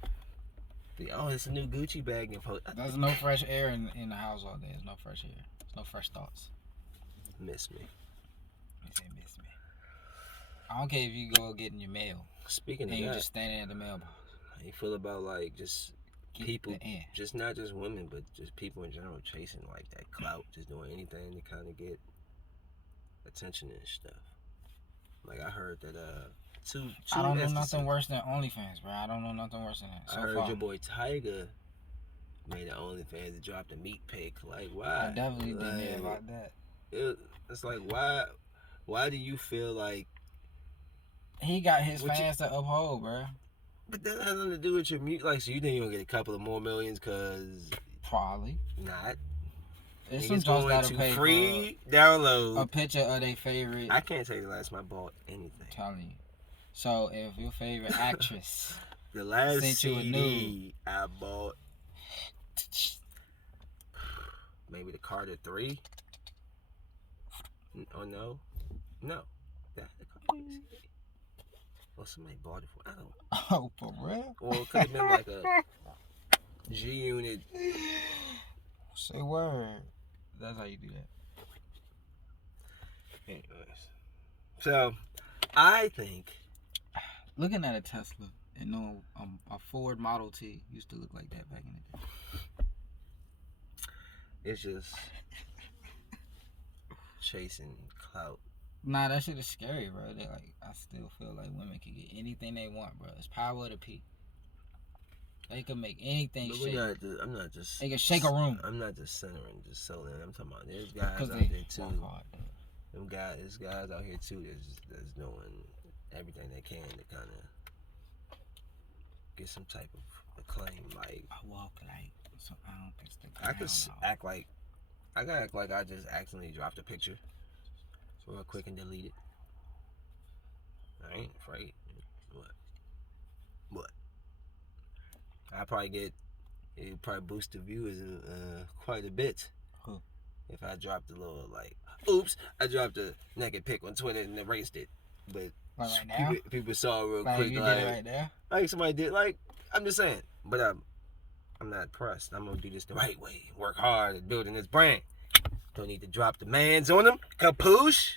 Oh, it's a new Gucci bag and post. There's no fresh air in the house all day. There's no fresh air. There's no fresh thoughts. Miss me. You say miss me. I don't care if you go get in your mail Speaking and of you're that, just standing at the mailbox. how you feel about like just Get people, the air. just not just women, but just people in general chasing like that clout, just doing anything to kind of get attention and stuff. Like I heard that two I don't know instances. nothing worse than OnlyFans, bro. I don't know nothing worse than that. So I heard far. your boy Tiger made an OnlyFans and dropped a meat pic. Like why? I definitely like, didn't hear about that. It's like why do you feel like He got his fans to uphold, bro. But that has nothing to do with your music. Like, so you think you're gonna get a couple of more millions? Cause Probably. not. It's Niggas some jokes going gotta to pay free for download. a picture of their favorite. I can't tell you the last time I bought anything. Telling you. So if your favorite actress The last sent you a CD I bought, maybe the Carter 3. Oh no, that the Carter CD. Or somebody bought it for. I don't. Oh, for real? Or it could have been like a G Unit. Say word. That's how you do that. Anyways, so I think Looking at a Tesla and knowing a Ford Model T used to look like that back in the day. it's just chasing clout. Nah, that shit is scary, bro. They like, I still feel like women can get anything they want, bro. It's power of the P. They can make anything But shake. I'm not just. They can shake a room. I'm not just centering, just selling. I'm talking about there's guys out They there too. work hard, though. There's guys out here too that's doing everything they can to kind of get some type of acclaim. Like I walk like, so I don't think it's the I could ground, act like I gotta act like I just accidentally dropped a picture, real quick and delete it. I ain't afraid. What? I probably it probably boost the viewers quite a bit. Who? If I dropped a little like, oops, I dropped a naked pic on Twitter and erased it. But Like right now? people saw it real Like quick. you Like, did it right there? like somebody did. Like I'm just saying. But I'm not pressed. I'm gonna do this the right way. Work hard at building this brand. Don't need to drop the mans on them. Kapoosh.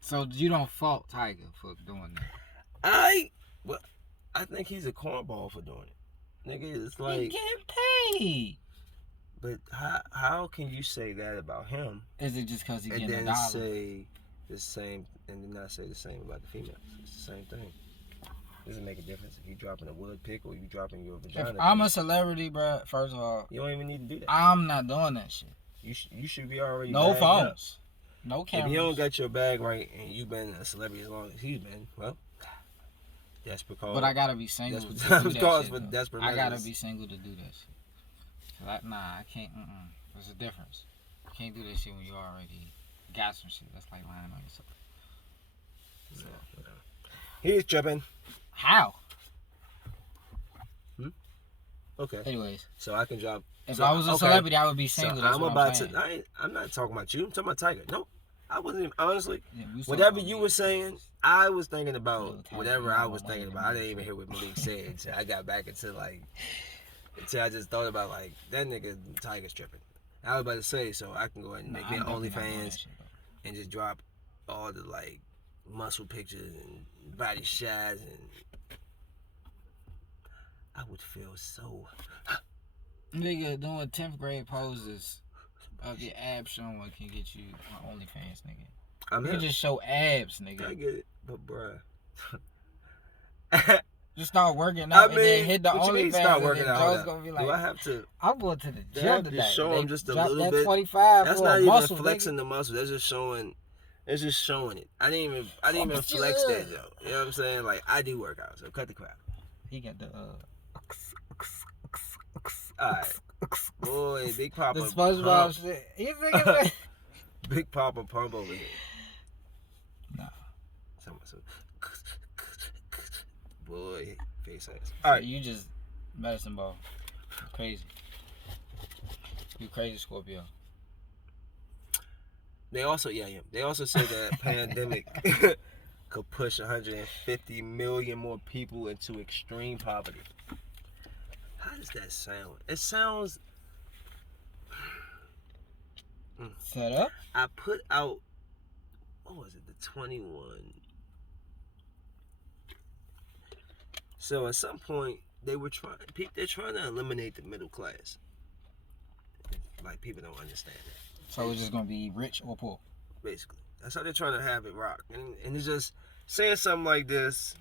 So you don't fault Tiger for doing that? I think he's a cornball for doing it. Nigga, it's like. He getting paid. But how can you say that about him? Is it just because he And getting then a dollar? say the same, and then not say the same about the females. It's the same thing. Doesn't make a difference if you dropping a wood pick or you dropping your vagina. If I'm a celebrity, bro, first of all, you don't even need to do that. I'm not doing that shit. You should be already. No bagged phones. up. No cameras. If you don't got your bag right and you've been a celebrity as long as he's been, well, desperate call. But I gotta be single. Desperate to do times that calls shit, for though. desperate I gotta measures. be single to do that shit. Nah, I can't. There's a difference. You can't do that shit when you already got some shit. That's like lying on yourself. So. No. He's tripping. How? Okay. Anyways, So I can drop. if so, I was a okay. celebrity, I would be So single. That's I'm what about I'm saying. to. I'm not talking about you. I'm talking about Tiger. No, I wasn't even, honestly. Yeah, we was Whatever talking you about were me. saying, I was thinking about Tiger, whatever you I know was my thinking money about. I to didn't me. even hear what Malik said until I got back into like. Until I just thought about like that nigga Tiger's tripping. I was about to say, so I can go ahead and make me an OnlyFans and just drop all the like muscle pictures and body shots, and I would feel so. Nigga doing 10th grade poses of your abs showing can get you on OnlyFans, nigga. I'm You here. can just show abs, I nigga. get it, but bruh. Just start working out and then hit the what you mean OnlyFans. start And working then out? Joe's Hold up. gonna be Do like, I have to? I'm going to the They gym have to today. show They them just a drop little that bit. 25 That's for not a even muscle, flexing nigga. the muscle. That's just showing. It's just showing it. I didn't even flex that though. You know what I'm saying? Like I do work out, so cut the crap. He got the Alright. Boy, Big Papa. the SpongeBob Pump. shit. He's thinking Big Papa Pump over here. Nah. Boy, face ass. All Alright. right, you just medicine ball. You're crazy. You crazy, Scorpio. They also, They also said that pandemic could push 150 million more people into extreme poverty. How does that sound? It sounds. Set up? I put out. What was it? The 21. So at some point they're trying to eliminate the middle class. Like people don't understand that. So it's just gonna be rich or poor. Basically, that's how they're trying to have it rock. And it's just saying something like this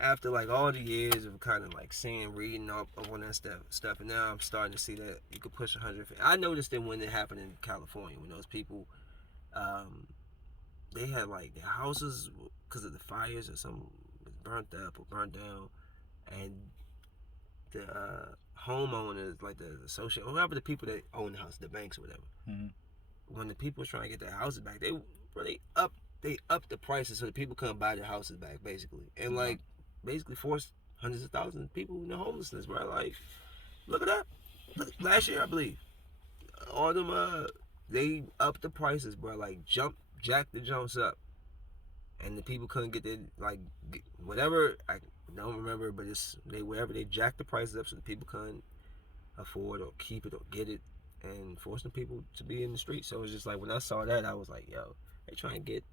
after like all the years of kind of like reading up on that stuff, and now I'm starting to see that you could push 150. I noticed it when it happened in California when those people, they had like their houses because of the fires or something was burnt up or burnt down, and the homeowners, like the associate, whoever the people that own the house, the banks or whatever, when the people was trying to get their houses back, they really upped the prices so the people couldn't buy their houses back, basically, and like basically forced hundreds of thousands of people into homelessness, bro. Like, look at that. Last year, I believe, all them they upped the prices, bro. Like, jacked the jumps up, and the people couldn't get their whatever. I don't remember, but wherever they jacked the prices up so the people couldn't afford or keep it or get it, and forcing people to be in the street. So it was just like when I saw that, I was like, yo, they trying to get.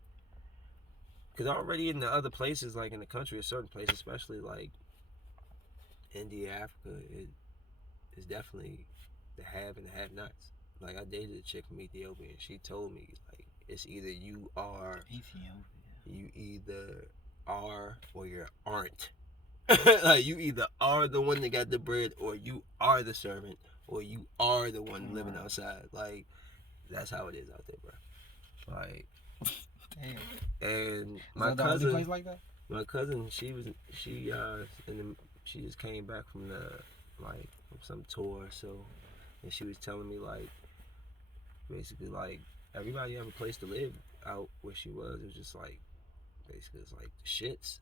Because already in the other places, like in the country, or certain places, especially like India, Africa, it's definitely the have and the have-nots. Like I dated a chick from Ethiopia, and she told me like it's either you are Ethiopia. You either are or you aren't. Like you either are the one that got the bread, or you are the servant, or you are the one living outside. Like that's how it is out there, bro. Like. Damn. And my cousin, the only place like that? My cousin, she just came back from from some tour, so, and she was telling me like basically like everybody have a place to live out where she was. It was just like basically it's like the shits.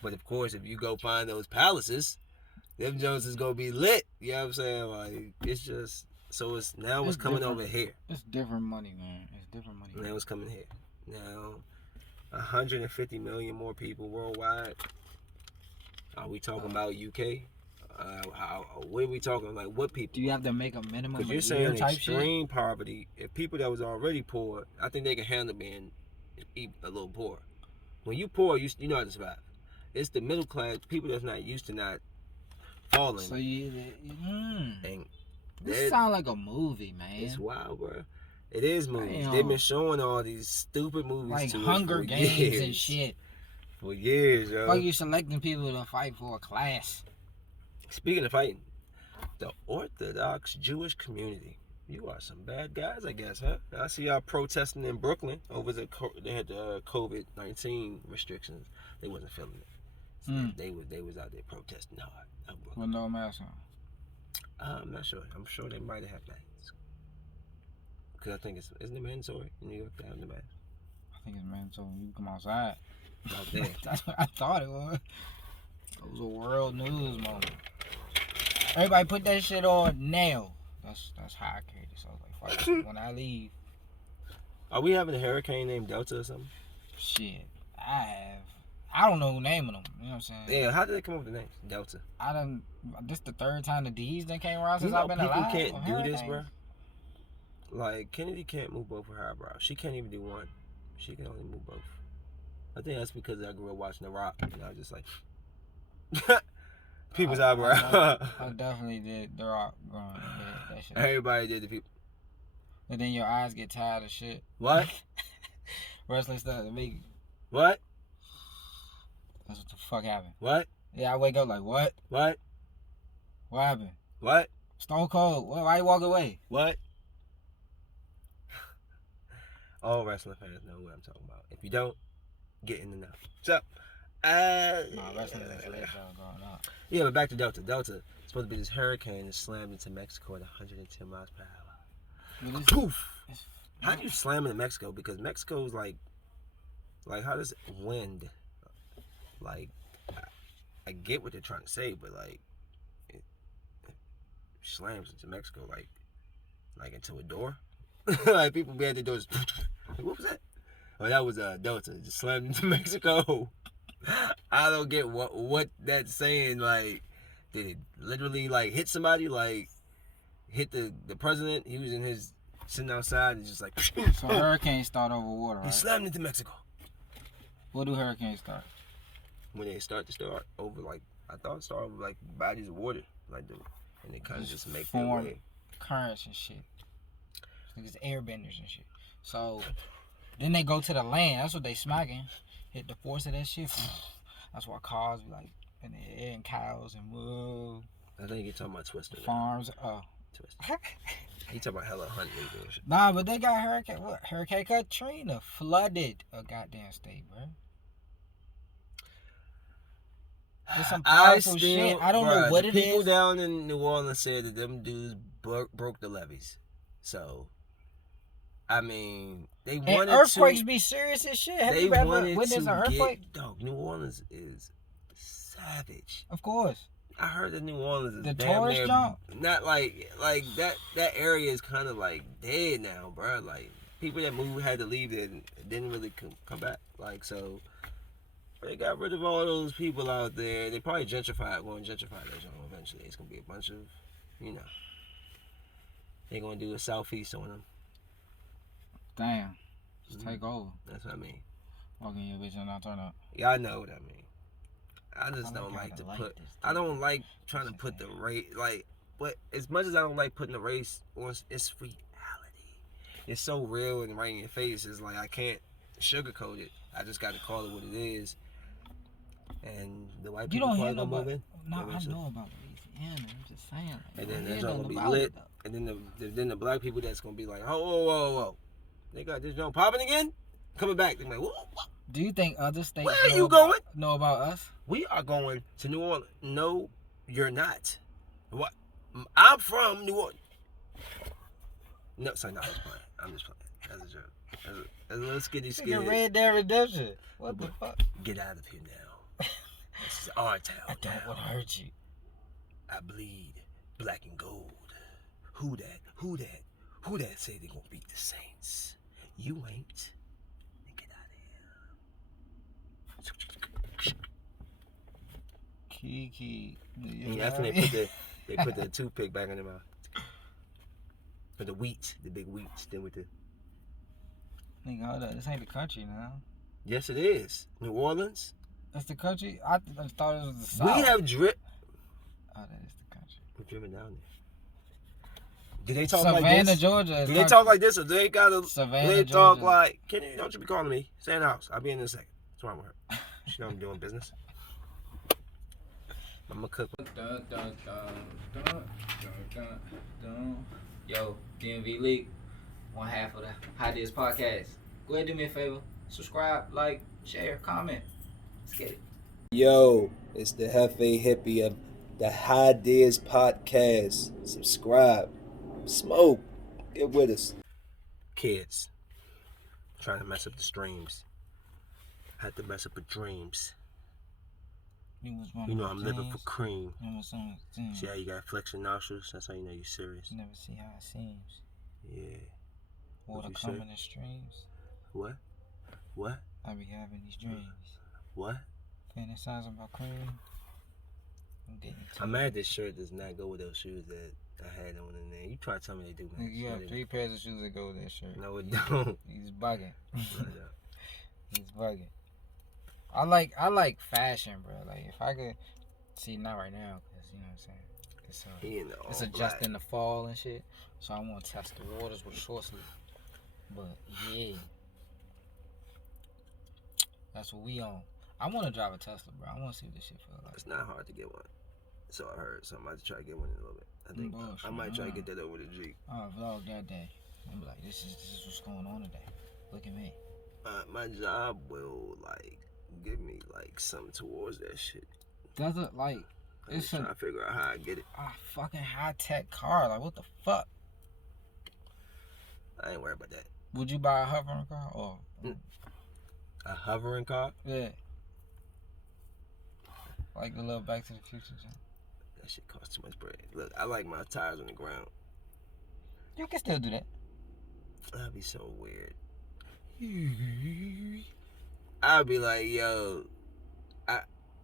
But of course, if you go find those palaces, them Jones is gonna be lit. You know what I'm saying? Like it's just. So it's coming over here. It's different money, man. It's different money. Now it's coming here. Now, 150 million more people worldwide. Are we talking about UK? What are we talking? Like what people? Do you have to make a minimum? Because you're saying extreme poverty. If people that was already poor, I think they can handle being a little poor. When you poor, you know how to survive. It's the middle class people that's not used to not falling. So and this sound like a movie, man. It's wild, bro. It is movies. Damn. They've been showing all these stupid movies like to Hunger Games and shit. For years, yo. Why you selecting people to fight for a class? Speaking of fighting, the Orthodox Jewish community. You are some bad guys, I guess, huh? I see y'all protesting in Brooklyn over they had the COVID-19 restrictions. They wasn't feeling it. So they was out there protesting hard. With no mask on. I'm not sure. I'm sure they might have had masks. Because I think isn't it mandatory in New York to have the mask? I think it's mandatory when you come outside. Out there. That's what I thought it was. It was a world news moment. Everybody put that shit on now. That's how I carried it. So I was like, fuck it. When I leave. Are we having a hurricane named Delta or something? Shit. I don't know who naming them. You know what I'm saying? Yeah, how did they come up with the names? Delta. This the third time the D's done came around since I've been alive. People can't do this, bro. Like, Kennedy can't move both of her eyebrows. She can't even do one. She can only move both. I think that's because I grew up watching The Rock. And I was just like, people's eyebrow. I definitely did The Rock growing up. That shit. Everybody did the people. And then your eyes get tired of shit. What? Wrestling stuff to make. What? That's what the fuck happened. What? Yeah, I wake up like, what? What? What happened? What? Stone Cold. Why you walk away? What? All wrestling fans know what I'm talking about. If you don't, get in the know. So, wrestling is a late show going on. Yeah, but back to Delta. Delta is supposed to be this hurricane that slammed into Mexico at 110 miles per hour. Poof! How do you slam into Mexico? Because Mexico's like how does wind, like, I get what they're trying to say, but like, it slams into Mexico like into a door. Like people be at the doors. Like, what was that? Oh, that was Delta. Just slammed into Mexico. I don't get what that's saying. Like, did it literally like hit somebody? Like, hit the president? He was in his sitting outside and just like. So hurricanes start over water, right? He slammed into Mexico. What do hurricanes start? When they start over like I thought it started over like bodies of water, like and they kind of just make their way. Currents and shit. It's airbenders and shit. So then they go to the land. That's what they smacking. Hit the force of that shit. That's why cars be like in the air and cows and whoa. I think you're talking about Twister. Farms. Twister. You talking about hella hunting and shit. Nah, but they got Hurricane Katrina flooded a goddamn state, bro. It's some powerful shit. I don't know what it is. People down in New Orleans said that them dudes broke the levees. So, I mean, they wanted earthquakes be serious as shit. Have you ever witnessed an earthquake? Dog, New Orleans is savage. Of course. I heard that New Orleans is the damn tourist near, jump. not like that area is kind of like dead now, bro. Like people that moved had to leave it and didn't really come back. Like so. They got rid of all those people out there. They probably going to gentrify that zone eventually. It's going to be a bunch of, they're going to do a southeast on them. Damn. Just take over. That's what I mean. Walking your bitch and not turn up. Yeah, I know what I mean. I just don't like to put, I don't like trying to put the race, but as much as I don't like putting the race on, it's reality. It's so real and right in your face. It's like I can't sugarcoat it. I just got to call it what it is. And the white people probably gonna move in. No, I know about Louisiana. I'm just saying. And then there's gonna be lit. And then the black people that's gonna be like, whoa. They got this joint popping again? Coming back. They're like, whoa. Do you think other states Where are you going? Know about us? We are going to New Orleans. No, you're not. What? I'm from New Orleans. No, sorry, no, I'm just playing. That's a joke. That's a little skitty. Red Dead Redemption. What the fuck? Get out of here now. This is our town. I don't want to hurt you. I bleed black and gold. Who that say they gonna beat the Saints? You ain't. Get out of here. Kiki. And after they put the toothpick back in their mouth. But the wheat, the big wheat, then with the. Nigga, hold up. This ain't the country now. Yes, it is. New Orleans. That's the country? I thought it was the South. We have drip. Oh, that is the country. We're dripping down there. Do they talk Savannah, like this? Georgia. Do they talk like this, or do they gotta? Savannah, do they Georgia. talk like? Kenny, don't you be calling me? Stay in the house. I'll be in a second. What's wrong with her? She know I'm doing business. I'm gonna cook. Yo, DMV League, one half of the Highdeas Podcast. Go ahead and do me a favor. Subscribe, like, share, comment. Let's get it. Yo, it's the Hefe Hippie of the Highdeas Podcast. Subscribe. Smoke. Get with us. Kids. Trying to mess up the streams. Had to mess up the dreams. You know I'm living for cream. See how you got flexing nostrils? That's how you know you're serious. Never see how it seems. Yeah. Water coming in streams. What? I be having these dreams. What? Fantasizing about cream. I'm mad this shirt does not go with those shoes that I had on in there. You try to tell me they do. Man. You have 3 pairs of shoes that go with that shirt. No, it don't. He's bugging. He's bugging. I like fashion, bro. Like if I could see, not right now, cause you know what I'm saying. It's just in the fall and shit. So I want to test the waters with short sleeve. But yeah, that's what we on. I want to drive a Tesla, bro. I want to see what this shit feel like. It's not hard to get one. So I heard. So I might try to get one in a little bit. I think I might try to get that over the Jeep. I'll vlog that day. I'm like, this is what's going on today. Look at me. My job will give me something towards that shit. Does it I'm just trying to figure out how I get it. A fucking high tech car. Like what the fuck? I ain't worried about that. Would you buy a hovering car or a hovering car? Yeah. Like the little Back to the Future shit. That shit costs too much bread. Look, I like my tires on the ground. You can still do that. That'd be so weird. I'll be like, yo,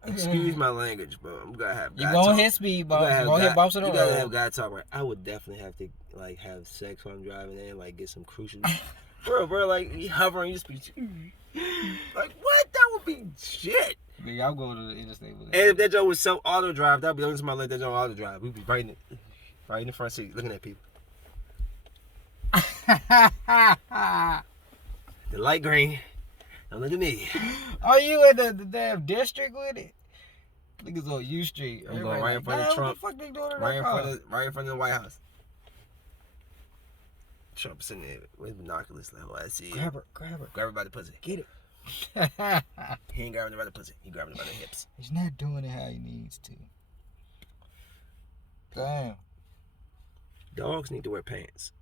excuse my language, bro. I'm gonna have You God gonna talk. hit speed bumps. You have gonna hit bumps in the You gotta road. have God talk, right? I would definitely have to like have sex while I'm driving and like get some crucial. bro, like you hovering, you just be like, what? That would be shit. Yeah, I'm going to the interstate with And if that joke was so auto drive, that'd be the only time I let that joke auto drive. We'd be right in the front seat, looking at people. The light green. Don't look at me. Are you in the damn district with it? Niggas on U Street. I'm going right in front of Trump. What the fuck they doing in Right that in car? front of the White House. Trump's sitting there with binoculars like, oh, I see it. Grab her by the pussy. Get it. He ain't grabbing her by the pussy. He grabbing her by the hips. He's not doing it how he needs to. Damn. Dogs need to wear pants.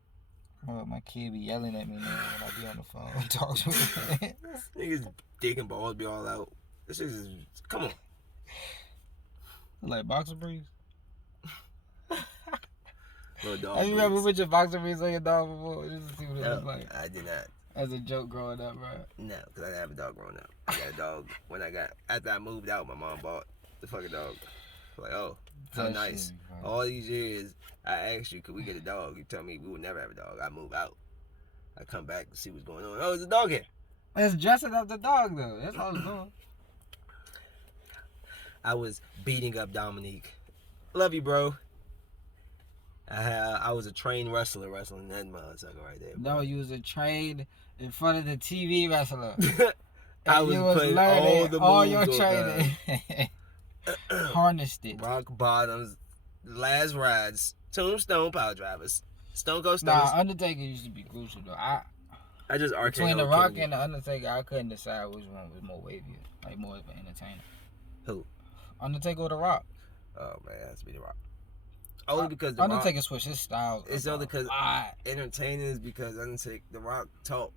Oh, my kid be yelling at me now when I be on the phone. Talk to me. Niggas digging balls be all out. This is, come on. Like boxer briefs. Little dog. Have you ever put your boxer briefs on your dog before? Just to see what it No, looks like. I did not. As a joke growing up, bro. No, because I didn't have a dog growing up. I got a dog after I moved out, my mom bought the fucking dog. Like, oh, how That nice. shit, All these years, I asked you, could we get a dog? You tell me we would never have a dog. I move out. I come back to see what's going on. Oh, there's a dog here. It's dressing up the dog, though. That's all it's doing. I was beating up Dominique. Love you, bro. I was a trained wrestler wrestling that motherfucker right there. Bro. No, you was a trained in front of the TV wrestler. I was putting all the moves your on training. Harnessed it. Rock bottoms, last rides, tombstone power drivers, Stone Cold Stunners. Nah, Undertaker used to be crucial though. I just arcade between The Rock and the Undertaker, I couldn't decide which one was more wavy, like more of an entertainer. Who? Undertaker or The Rock? Oh man, it has to be The Rock. Only because The Undertaker Rock, switched his styles. it's only because entertaining is because The Rock talk.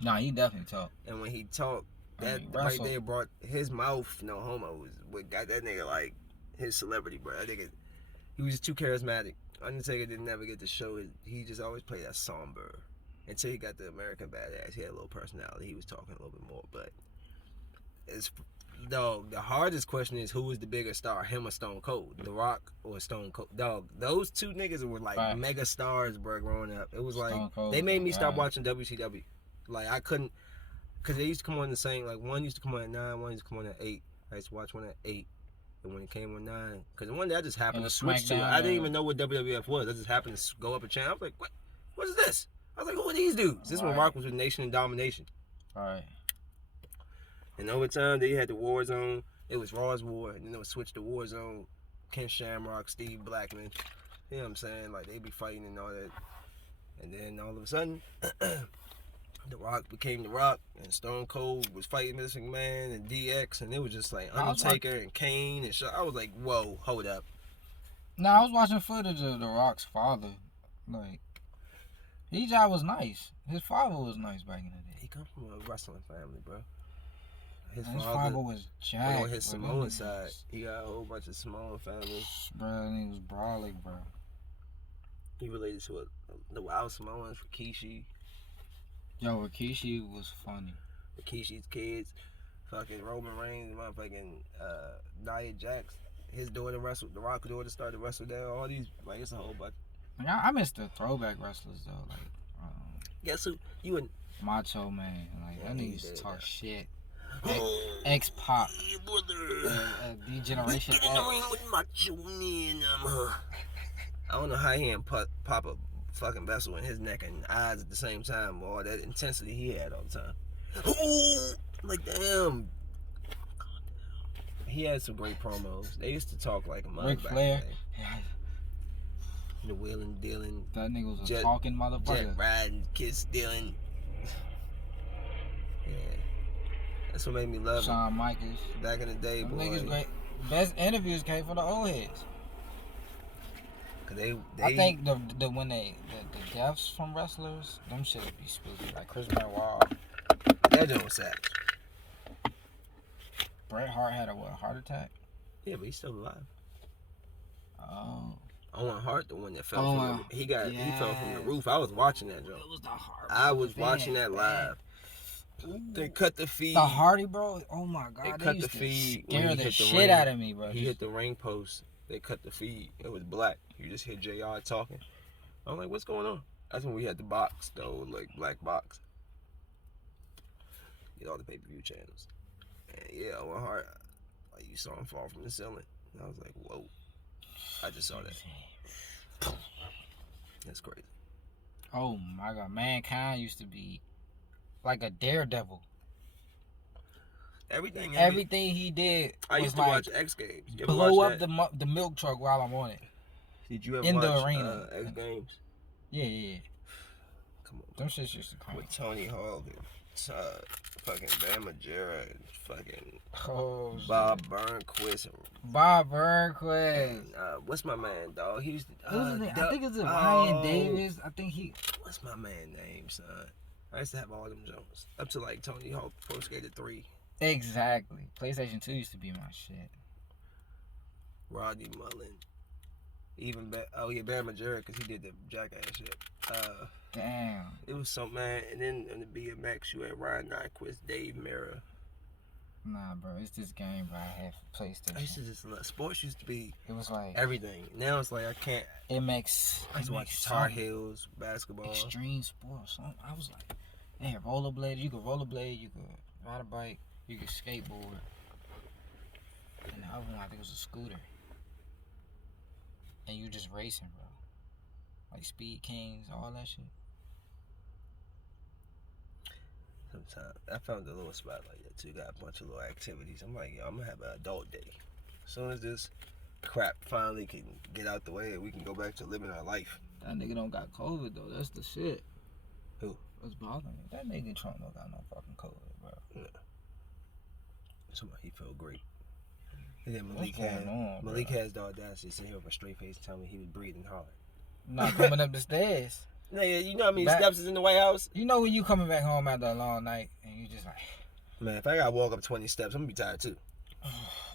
Nah, he definitely talked. And when he talked, that right there brought his mouth, no homo, was what got that nigga like his celebrity, bro. That nigga, he was just too charismatic. Undertaker didn't never get to show it. He just always played that somber. Until he got the American Badass, he had a little personality. He was talking a little bit more, but the hardest question is who was the bigger star, him or Stone Cold, The Rock or Stone Cold? Dog, those two niggas were like mega stars, bro. Growing up, it was like they made me stop watching WCW. Like I couldn't, cause they used to come on the same. Like one used to come on at 9, one used to come on at 8. I used to watch one at 8, and when it came on 9, cause the one day I just happened to switch to. I didn't even know what WWF was. I just happened to go up a channel. I was like, what is this? I was like, who are these dudes? This when Rock was with Nation and Domination. Right. And over time, they had the Warzone. It was Raw's War, and then it was switched to Warzone. Ken Shamrock, Steve Blackman. You know what I'm saying? Like, they be fighting and all that. And then all of a sudden, The Rock became The Rock, and Stone Cold was fighting Vince McMahon and DX, and it was just like Undertaker and Kane and shit. I was like, whoa, hold up. Nah, I was watching footage of The Rock's father. Like, his job was nice. His father was nice back in the day. He come from a wrestling family, bro. His father was jacked. On his Samoan side, he got a whole bunch of Samoan families. Bro, and he was brolic, bro. He related to the Wild Samoans, Rikishi. Yo, Rikishi was funny. Rikishi's kids, fucking Roman Reigns, motherfucking Nia Jax, his daughter wrestled. The Rock daughter started to wrestle there. All these, like, it's a whole bunch. Like, I miss the throwback wrestlers though. Like, guess who? You and Macho Man. Like, that niggas talk shit. X-Pac. D-Generation X. With Macho Man. I don't know how he and pop a fucking vessel in his neck and eyes at the same time. All that intensity he had all the time. Like, damn. He had some great promos. They used to talk like a mother. Ric Flair. The wheeling, dealing. That nigga was a talking motherfucker. Jet riding, kiss stealing. Yeah. That's what made me love Shawn Michaels. Back in the day, boy. Niggas great. Best interviews came from the old heads. Cause they I think the deaths from wrestlers, them shit would be spooky. Like Chris Benoit. That joint was savage. Bret Hart had a heart attack? Yeah, but he's still alive. Oh. Owen Hart, the one that fell from he fell from the roof. I was watching that joint. It was the heart. I was watching that live. They cut the feed. The Hardy, bro. Oh my god, They cut the used to feed when scare he the hit the shit ring. out of me, bro. He hit the ring post. They cut the feed. It was black. You just hear JR talking. I'm like, what's going on? That's when we had the box, though, like black box. Get all the pay-per-view channels. And yeah, I went hard. Like, you saw him fall from the ceiling. And I was like, whoa. I just saw that. That's crazy. Oh my god, Mankind used to be like a daredevil. Everything he did. I used to like watch X Games. You ever blow watch up that? the milk truck while I'm on it. Did you ever in watch the arena. X Games? Yeah. Come on. Them shits used to come. With Tony Hawk and fucking Bam Margera and fucking Bob Burnquist. And, what's my man, dog? He used to. I think it's Ryan Davis. I think he. What's my man name, son? I used to have all them Jones. Up to like Tony Hawk Pro Skater 3. Exactly. PlayStation 2 used to be my shit. Rodney Mullen. Even Bam Margera, because he did the jackass shit. Damn. It was something, man. And then on the BMX, you had Ryan Nyquist, Dave Mirra. Nah, bro, it's this game, bro. I have PlayStation. I used to just sports used to be. It was like everything. Now it's like I can't. It makes. I used to watch Tar Heels, basketball, extreme sports. I was like, man, rollerblade. You could rollerblade. You could ride a bike. You could skateboard. And the other one, I think it was a scooter. And you just racing, bro. Like Speed Kings, all that shit. Sometimes I found a little spot like that too. Got a bunch of little activities. I'm like, yo, I'm gonna have an adult day. As soon as this crap finally can get out the way, we can go back to living our life. That nigga don't got COVID though. That's the shit. Who? What's bothering me? That nigga Trump don't got no fucking COVID, bro. Yeah. Somebody he felt great. And then Malik has the audacity to sit here with a straight face and tell me he was breathing hard. Not coming up the stairs. Nigga, you know how many steps is in the White House? You know when you coming back home after a long night and you just like... Man, if I gotta walk up 20 steps, I'm gonna be tired too.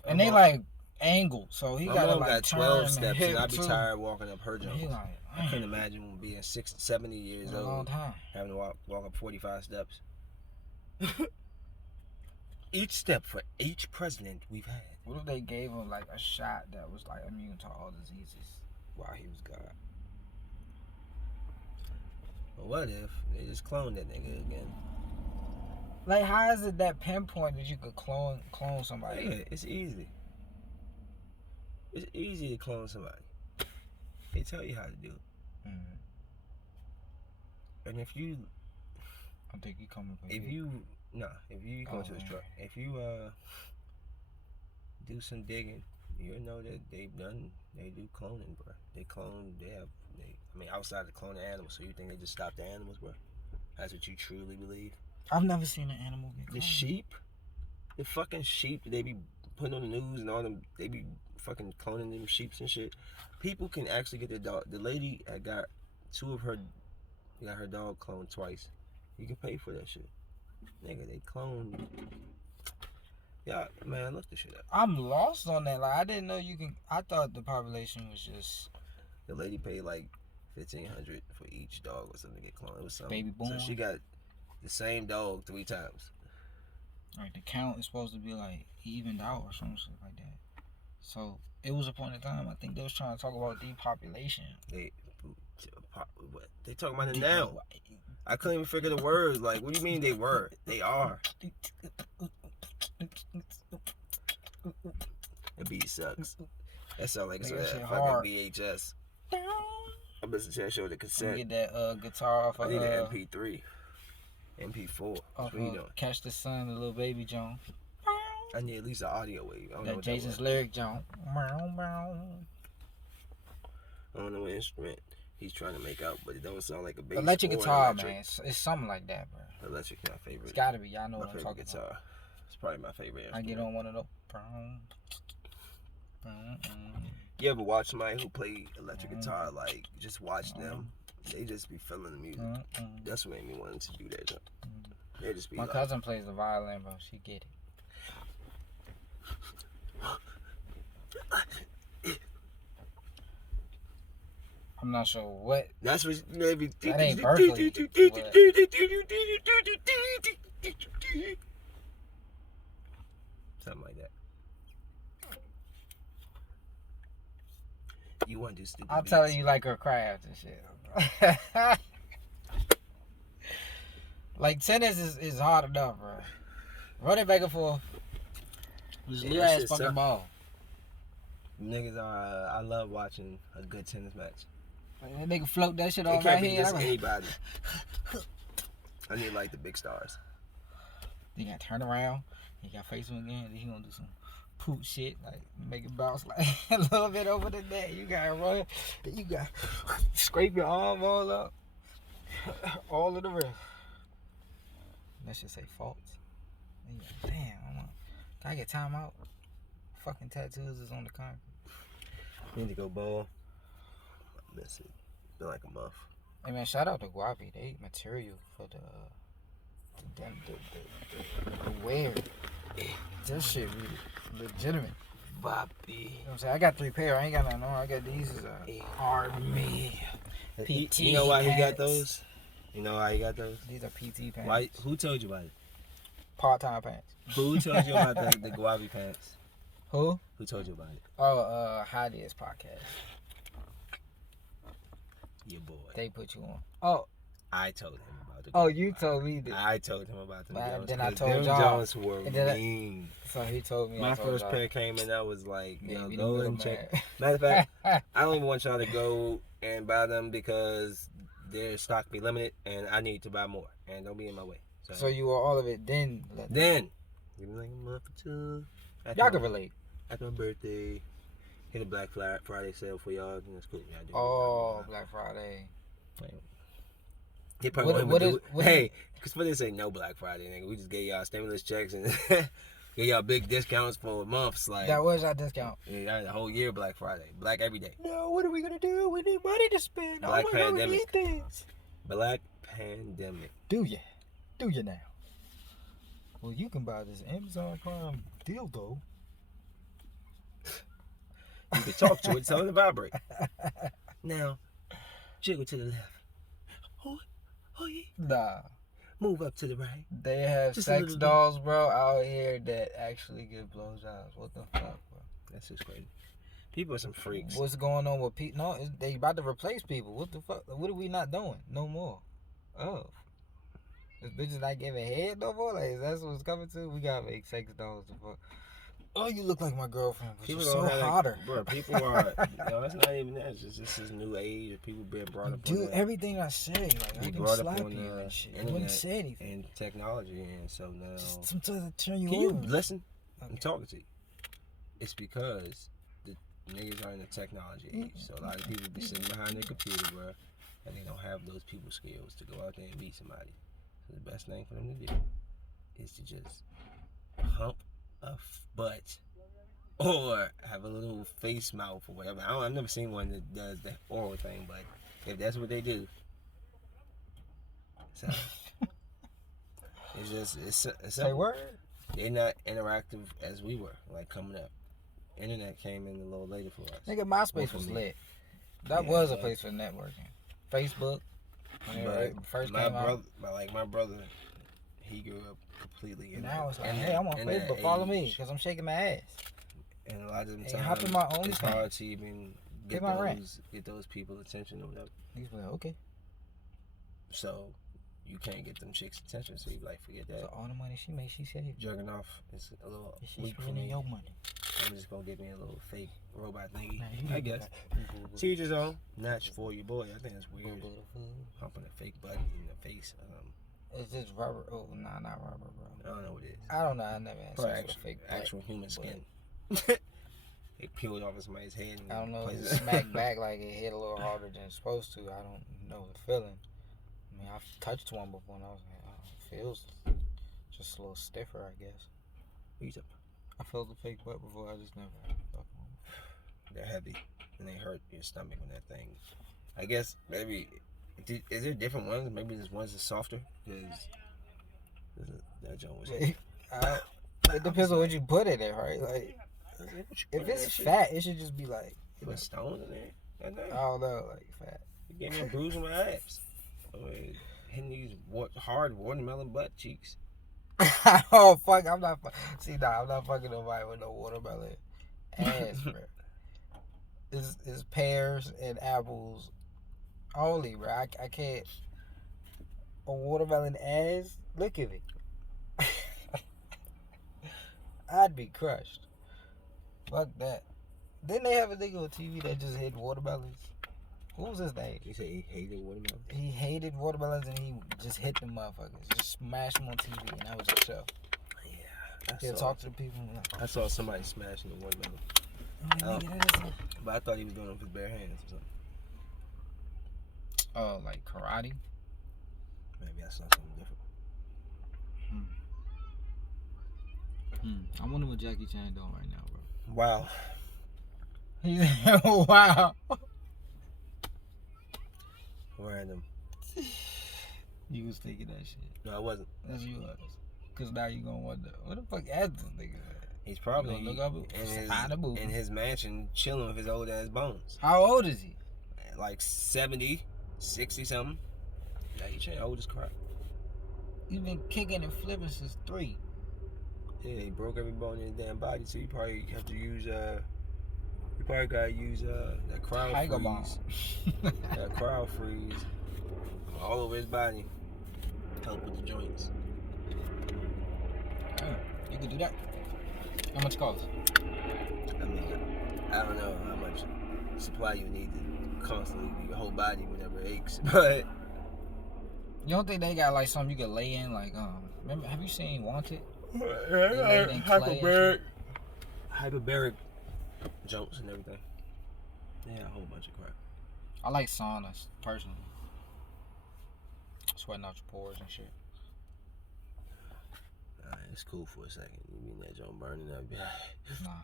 And they like angled, so he got like got 12 steps and I'd be too. Tired walking up her jump. Like, I couldn't imagine being 60, 70 years old, a long time. having to walk up 45 steps. Each step for each president we've had. What if they gave him like a shot that was like immune to all diseases while he was gone? But what if they just cloned that nigga again? Like, how is it that pinpoint that you could clone somebody? Yeah, it's easy. It's easy to clone somebody. They tell you how to do it. Mm-hmm. And if you... I think you coming from If you go to his truck. If you do some digging, you'll know that they do cloning, bro. I mean, outside of cloning animals, so you think they just stop the animals, bro? That's what you truly believe? I've never seen an animal get cloned. The sheep? The fucking sheep that they be putting on the news and all them, they be fucking cloning them sheeps and shit. People can actually get their dog. The lady got her dog cloned twice. You can pay for that shit. Nigga, they cloned. Yeah, man, look this shit up. I'm lost on that. Like, I didn't know you can. I thought the population was just. The lady paid like $1,500 for each dog or something to get cloned. It was something. Baby born. So she got the same dog 3 times. Like, the count is supposed to be like evened out or some shit like that. So it was a point in time. I think they was trying to talk about depopulation. They talking about it now. I couldn't even figure the words. Like, what do you mean they were? They are. The beat sucks. That sound like it's a fucking VHS. I'm listening to that show with the cassette. Get that guitar off of I need an MP3. MP4. What you doing? Catch the Sun, the little baby John. I need at least an audio wave. I don't know what Jason's lyric John. I don't know what instrument he's trying to make out, but it don't sound like a bass. Electric guitar, man. It's something like that, bro. Electric, my favorite. It's gotta be. Y'all know what I'm talking guitar. about. It's probably my favorite instrument. I get on one of those. You ever watch somebody who play electric guitar? Like, just watch them. They just be feeling the music. That's what made me want to do that. They just be. My cousin plays the violin, bro. She get it. I'm not sure what. That's what maybe. That ain't Berkeley. You want to do stupid I'll beats. tell you like her craft and shit. Like tennis is hard enough, bro. Running back and forth. Just Yeah, little that ass shit fucking suck. ball. Niggas are. I love watching a good tennis match. Like, that nigga float that shit It on my can't be head. just I'm like, anybody. I need like the big stars. you gotta turn around. You gotta face him again. Then he gonna do some poop shit, like make it bounce like a little bit over the net. You gotta run. Then you gotta scrape your arm all up. All of the rest. That should say faults. And you like, damn, can I get timeout? Fucking tattoos is on the concrete. Need to go bowl. I miss it. Been like a month. Hey man, shout out to Guapi. They material for the wear. That shit really legitimate. Bobby. You know what I'm saying? I got 3 pair. I ain't got nothing on. I got these as a Army. PT You know why he got pants. those? You know why he got those? These are PT pants. Why? Who told you about it? Part-time pants. Who told you about the Guavi pants? Who? Who told you about it? Oh, Highdeas podcast. Your boy. They put you on. Oh, I told him about the. oh, you told me that. I told him about them Well, Jones. then I 'cause told them y'all. Jones were And then mean. So he told me. My I told first y'all. pair came in. I was like, Yeah, yo, we go done and put check. 'em Matter of fact, I don't even want y'all to go and buy them because their stock be limited, and I need to buy more, and don't be in my way. So you were all of it then. Then give me like a month or two. Y'all can relate. After my birthday, hit a Black Friday sale for y'all, and that's cool. Y'all do it. Oh, Black Friday. They probably What won't is- do it. Hey, because what they say, no Black Friday, nigga. We just gave y'all stimulus checks and gave y'all big discounts for months. Like That was our discount. yeah, the whole year Black Friday, Black every day. No, what are we gonna do? We need money to spend. Black oh my God, we pandemic. need things. Black pandemic. Do ya? Do ya now? Well, you can buy this Amazon Prime dildo. You can talk to it, tell it to vibrate. Now, jiggle to the left. Oh yeah. Nah, Move up to the right. they have Just a sex little bit. dolls, bro, out here that actually give blowjobs. What the fuck, bro? That's just crazy. People are some freaks. What's going on with people? No, they about to replace people. What the fuck? What are we not doing? No more. Oh. This bitch is not giving head no more? Like, that's what's coming to? We gotta make sex dolls the fuck. Oh, you look like my girlfriend, but People you're so don't have hotter. bro. People are. No, that's not even that. It's just this is new age. Of people being brought up Do on the, everything I say. Like, be I can brought up slap on you the and shit. You internet wouldn't say anything. and technology, and so now. Just sometimes I turn you Can you on. listen? I'm Okay. talking to you. It's because the niggas are in the technology age. So a lot of people be sitting behind their computer, bro, and they don't have those people skills to go out there and meet somebody. So the best thing for them to do is to just hump a butt or have a little face mouth or whatever. I've never seen one that does the oral thing, but if that's what they do, so it's just it's Say simple. word? They're not interactive as we were, like coming up. Internet came in a little later for us. Nigga, MySpace for was me. lit. That Yeah, was a but- place for networking. Facebook. When But it first my came brother, my brother, he grew up completely in out. Now that- it's like, in hey, that- I'm on in that Facebook. Follow me, age. because I'm shaking my ass. And a lot of them Hey, hop in times, my it's OnlyFans. hard to even Pay my rent. get those people attention or whatever. Niggas be like, okay. So you can't get them chicks' attention. So you like forget that. So all the money she makes, she saved. Jerking off is a little She's weak for spending me. your money. I'm just gonna get me a little fake robot thingy. Now, you I need guess. to To each his own. Not for your boy. I think that's go weird. buy the food. Humping a fake butt in the face. It's just rubber. Oh, nah, not rubber, bro. I don't know what it is. I don't know. I never had Probably sex with a fake butt. actual human but skin. They peeled off of somebody's head. And I don't know if it placed it- smacked back like it hit a little harder than it's supposed to. I don't know the feeling. I mean, I've touched one before and I was like, oh, it feels just a little stiffer, I guess. What you talking I felt the fake butt before. I just never fucked one. about? They're heavy and they hurt your stomach when that thing. I guess maybe. Is there different ones? Maybe there's ones that's softer. Because that joint was. It depends on what you put in it, right? Like, if it's fat, it should just be like, You put stones in there. I don't know, like fat. You gave me a bruise on my abs. Hitting these hard watermelon butt cheeks. Oh fuck! I'm not. I'm not fucking nobody with no watermelon ass, bro. is pears and apples only, bro. I can't. A watermelon ass. Look at me. I'd be crushed. Fuck that. Didn't they have a nigga on TV that just hit watermelons? What was his name? You said he hated watermelon? He hated watermelons and he just hit them motherfuckers. Just smashed them on TV and that was a show. Yeah. He'll talk to the people. I saw somebody smashing the watermelon. But I thought he was doing it with his bare hands or something. Oh, like karate? Maybe I saw something different. I wonder what Jackie Chan doing right now, bro. Wow. Wow. Random. You was thinking that shit. No, I wasn't. That's you was. Cause now you gonna wonder, what the fuck is this nigga at? He's probably look up in his mansion chilling with his old ass bones. How old is he? Like 70, 60 something. Jackie Chan old as crap. He's been kicking and flipping since 3. Yeah, he broke every bone in his damn body, so you probably have to use you probably gotta use that crowd Tiger freeze. bomb. That crowd freeze all over his body. Help with the joints. You could do that. How much cost? I mean, I don't know how much supply you need to constantly do your whole body whenever it aches, but You don't think they got like something you could lay in, like remember? Have you seen Wanted? Hyperbaric jumps and everything. Yeah, a whole bunch of crap. I like saunas personally. Sweating out your pores and shit. It's cool for a second. You mean that joint burning up? Nah.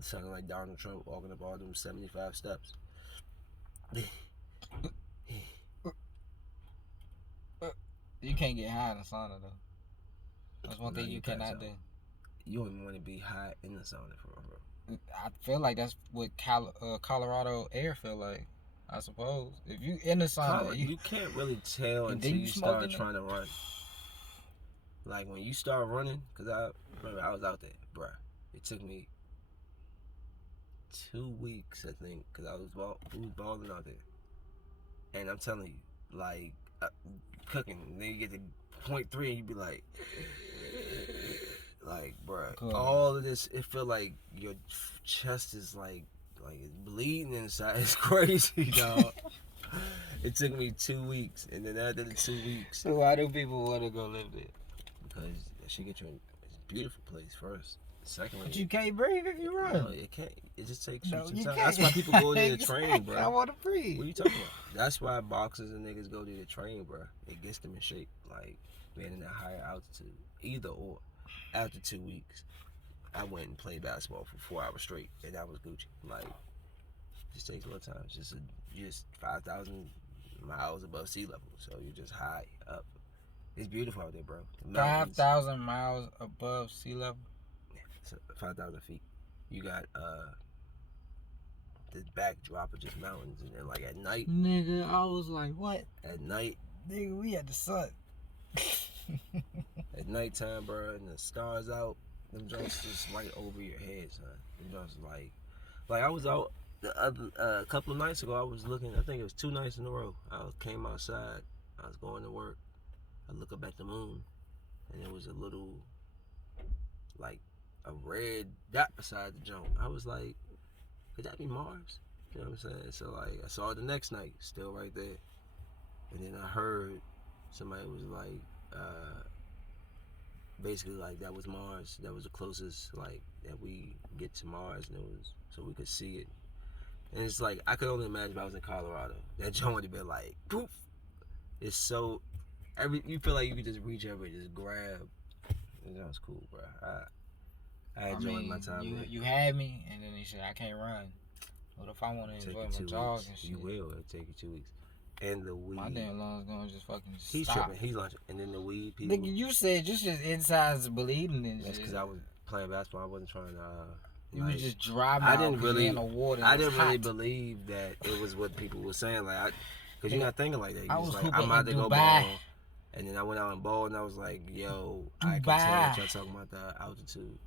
Sounding like Donald Trump walking up all them 75 steps. You can't get high in the sauna though. That's one thing you cannot do. You don't even want to be high in the sauna for real. I feel like that's what Colorado air feel like. I suppose if you in the sauna, you can't really tell until you start trying to run. Like when you start running, cause I remember I was out there, bruh. It took me 2 weeks, I think, cause we was balling out there. And I'm telling you, like cooking, and then you get to point 3 and you be like, bruh, cool. All of this, it feel like your chest is like it's bleeding inside. It's crazy, dog. It took me 2 weeks, and then after the 2 weeks. So why do people want to go live there? Because that shit get you in it's a beautiful place first. Secondly, but you can't breathe if you run. No, it can't. It just takes you some time. That's why people go there to train, bro. I want to breathe. What are you talking about? That's why boxers and niggas go there to train, bro. It gets them in shape, like being in that higher altitude. Either or. After 2 weeks, I went and played basketball for 4 hours straight, and that was Gucci. Like, it just takes a little time. It's just 5,000 miles above sea level, so you're just high up. It's beautiful out there, bro. 5,000 miles above sea level? Yeah, it's 5,000 feet. You got this backdrop of just mountains, and then like at night. Nigga, I was like, what? At night. Nigga, we had the sun. At nighttime, bro, and the stars out, them joints just right over your head, son. Them joints like I was out the other a couple of nights ago. I was looking. I think it was 2 nights in a row. I came outside. I was going to work. I look up at the moon, and there was a little, like, a red dot beside the joint. I was like, could that be Mars? You know what I'm saying? So like, I saw it the next night, still right there, and then I heard somebody was like. Basically, like that was Mars. That was the closest, like that we get to Mars, and it was so we could see it. And it's like I could only imagine if I was in Colorado. That joint would have been like, poof. It's so you feel like you could just reach over and just grab. That was cool, bro. I enjoyed my time. You had me, and then he said I can't run. What if I want to enjoy my jog and shit? You will. It'll take you 2 weeks. And the weed. My damn lungs gonna just fucking He's stop. tripping. He's launching. And then the weed people. Nigga, you said just insides bleeding and That's because I was playing basketball. I wasn't trying to. You was just driving. I didn't really. In the water. I didn't really believe that it was what people were saying. Like, because you're not thinking like that. You're I was like, I'm about to go ball. And then I went out and balled, and I was like, yo, I can tell that y'all talking about the altitude.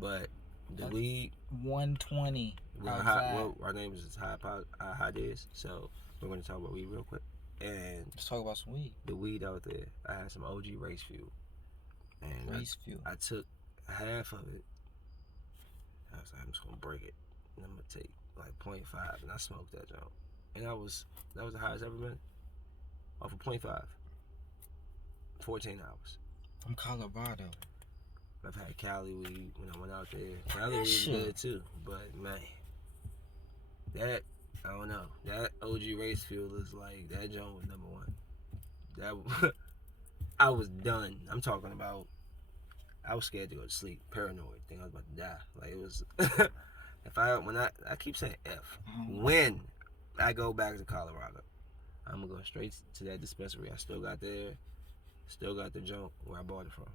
But The weed. 120 Well, outside. our name is Highdeas, so we're going to talk about weed real quick. And let's talk about some weed. The weed out there, I had some OG race fuel, and I took half of it. I was like, I'm just gonna break it, and I'm gonna take like 0.5, and I smoked that joint, and that was the highest ever been off of 0.5. 14 hours. From Colorado. I've had Cali weed when I went out there. Cali weed was good too, but man, that I don't know. That OG race fuel is like that joint was number one. That I was done. I'm talking about. I was scared to go to sleep, paranoid, think I was about to die. Like it was. When I keep saying F. When I go back to Colorado, I'm gonna go straight to that dispensary. I still got the joint where I bought it from.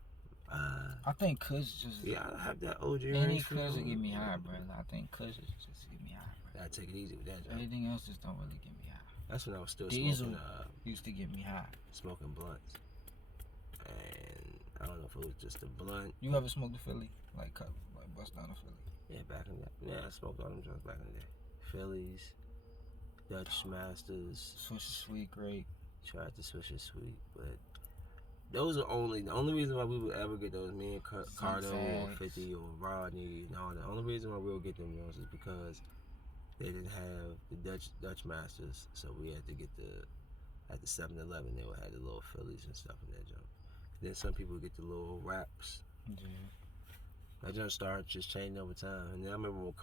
I think Kush just. Yeah, I have that OG. Any Kush will get me high, bro. I think Kush just get me high, bro. I take it easy with that joint. Anything else just don't really get me high. That's when I was still Diesel smoking. Used to get me high. Smoking blunts, and I don't know if it was just a blunt. You ever smoked a Philly, like bust down a Philly? Yeah, back in the day. Yeah, I smoked all them joints back in the day. Phillies, Dutch Masters, Swisher Sweet, great. Tried to Swisher Sweet, but those are the only reason why we would ever get those. Me and Cardo or 50 or Rodney and all that. The only reason why we would get them ones is because they didn't have the Dutch Masters, so we had to get at the 7-Eleven. They would have the little Phillies and stuff in that junk. Then some people get the little wraps. Yeah. That junk started just changing over time. And then I remember when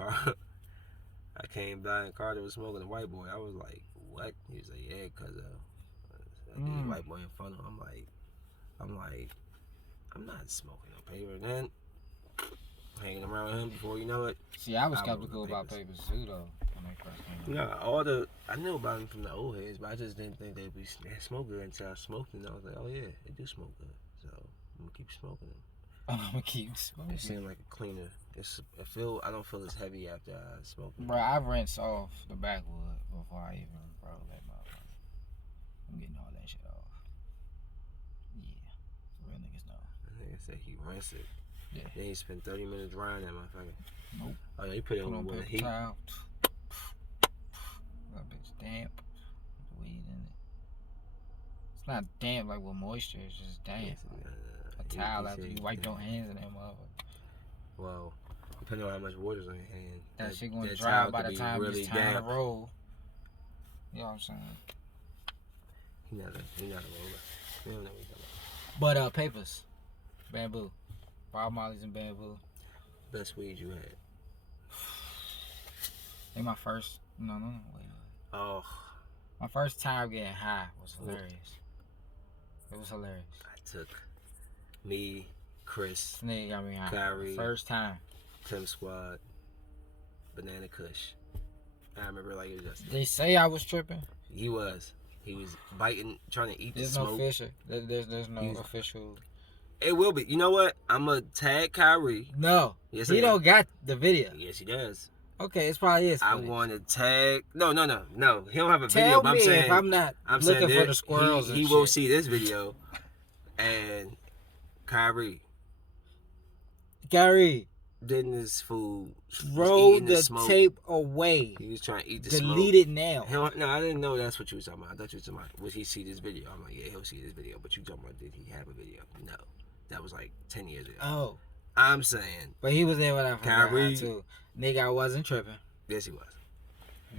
I came by and Carter was smoking a white boy. I was like, what? He was like, yeah, cause I get a white boy in front of him. I'm like, I'm not smoking no paper. And then hanging around with him before you know it. See, I was skeptical about papers too, though, when they first came out. No, I knew about them from the old heads, but I just didn't think they smoke good until I smoked them. And I was like, oh yeah, they do smoke good. So I'm gonna keep smoking them. I'm gonna keep smoking. They seem like a cleaner. I don't feel as heavy after I smoke them. Bro, I rinse off the backwood before I even roll that motherfucker. I'm getting all that shit off. Yeah, real niggas know. I think I said he rinse it. Yeah. Then he spent 30 minutes drying that motherfucker. Nope. Oh yeah, you put it on the heat. That bitch damp. With weed in it. It's not damp like with moisture. It's just damp. Yes, a towel after you wipe your hands in that motherfucker. Well, depending on how much water's on your hand, that shit gonna dry by the time it's time to roll. You know what I'm saying? He not a roller. We don't know what he's talking about. But papers, bamboo, Bob Marley's and bamboo. Best weed you had? In my first, no, wait. Oh. My first time getting high was hilarious. It was hilarious. I took me, Chris, nigga got me high. Kyrie, first time. Tim Squad, Banana Kush. I remember like it was just. They say I was tripping. He was biting, trying to eat the smoke. There's no official. It will be. You know what? I'm gonna tag Kyrie. No. Yes, he don't got the video. Yes, he does. Okay, it's probably his. I'm going to tag. No. He don't have a Tell video. But I'm saying, if I'm not looking for the squirrels, he will see this video. And Kyrie didn't his food. Throw the tape away. He was trying to eat the smoke. Delete it now. No, I didn't know that's what you was talking about. I thought you was talking about, would he see this video? I'm like, yeah, he'll see this video. But you talking about, did he have a video? No. That was like 10 years ago. Oh. I'm saying. But he was there when I Kyrie too. Nigga, I wasn't tripping. Yes, he was.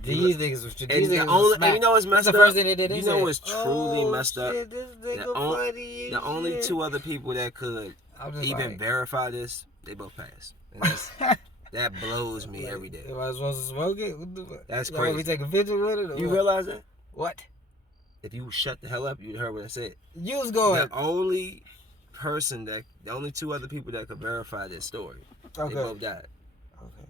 These niggas was tripping. And you know what's messed up? The first thing they did, you know what's truly messed up? Shit, this nigga funny the only two other people that could even verify this, they both passed. And that blows me every day. Am I supposed to smoke it? What the fuck? That's crazy. We take a picture with it? You realize that? What? If you shut the hell up, you'd heard what I said. You was going. The only two other people that could verify this story, they both died. Okay.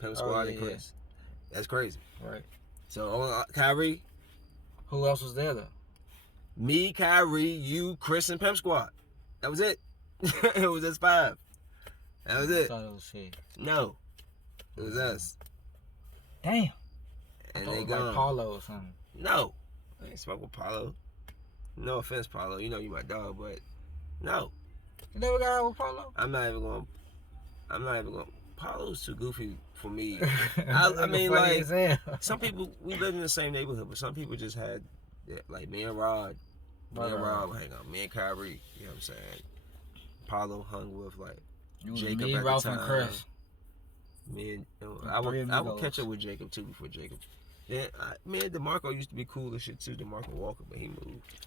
Pimp Squad and Chris. Yeah. That's crazy. Right. So, Kyrie. Who else was there, though? Me, Kyrie, you, Chris, and Pimp Squad. That was it. It was us 5. That was it. I thought it was 6. No. It was us. Damn. And they gone. Like Paulo or something. No. I ain't smoke with Paulo. No offense, Paulo. You know you my dog, but no. You never got out with Paulo? I'm not even going. Paulo's too goofy for me. That I nigga mean, funny like, as hell. some people, we live in the same neighborhood, but some people just had, like, me and Rod. Me and Rod would hang out. Me and Kyrie, you know what I'm saying? Paulo hung with, like, Jacob me, at Ralph, the time. and Chris. Me and Three I would amigos. catch up with Jacob too before Jacob. Yeah, me and DeMarco used to be cool and shit too. DeMarco Walker, but he moved.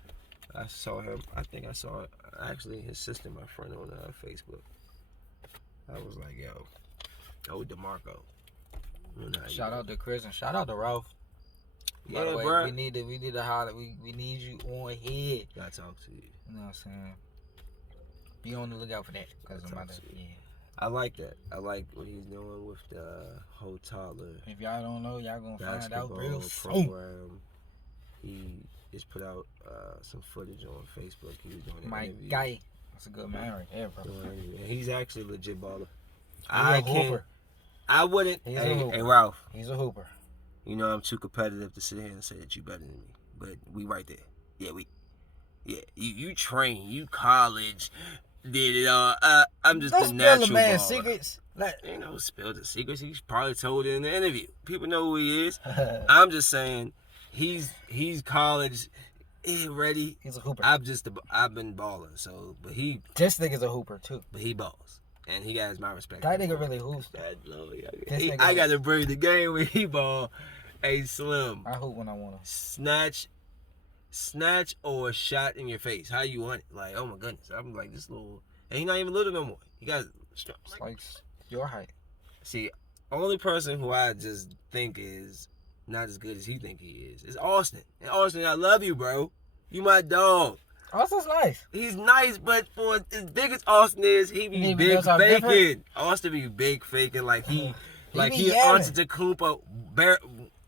I saw him. I think I saw actually his sister, my friend, on Facebook. I was like, yo, DeMarco. Shout out to Chris and shout out to Ralph. By the way, bro. we need to holler. We need you on here. Gotta talk to you. You know what I'm saying? Be on the lookout for that. Cause I'm about to, I like that. I like what he's doing with the whole toddler. If y'all don't know, y'all gonna find out real program. He just put out some footage on Facebook. He was doing an interview. Guy. That's a good man right there, bro. He's actually a legit baller. He's a hooper. I wouldn't. He's a hooper. Hey, Ralph. He's a hooper. You know I'm too competitive to sit here and say that you better than me. But we right there. You train, you college, did it all. I'm just a natural baller. Don't spill the man's secrets. Ain't no spill the secrets. He's probably told it in the interview. People know who he is. I'm just saying, he's college ready. He's a hooper. I've been balling. So, but this nigga's a hooper too. But he balls. And he has my respect. That nigga really hoops. I got to bring the game when he ball. Hey, Slim. I hoop when I want to. Snatch or a shot in your face. How you want it? Like, oh my goodness. I'm like this little. And he not even little no more. He got. It's like your height. See, only person who I just think is not as good as he think he is Austin. And Austin, I love you, bro. You my dog. Austin's nice. He's nice, but for as big as Austin is, he be big faking. Austin be big faking like he Antetokounmpo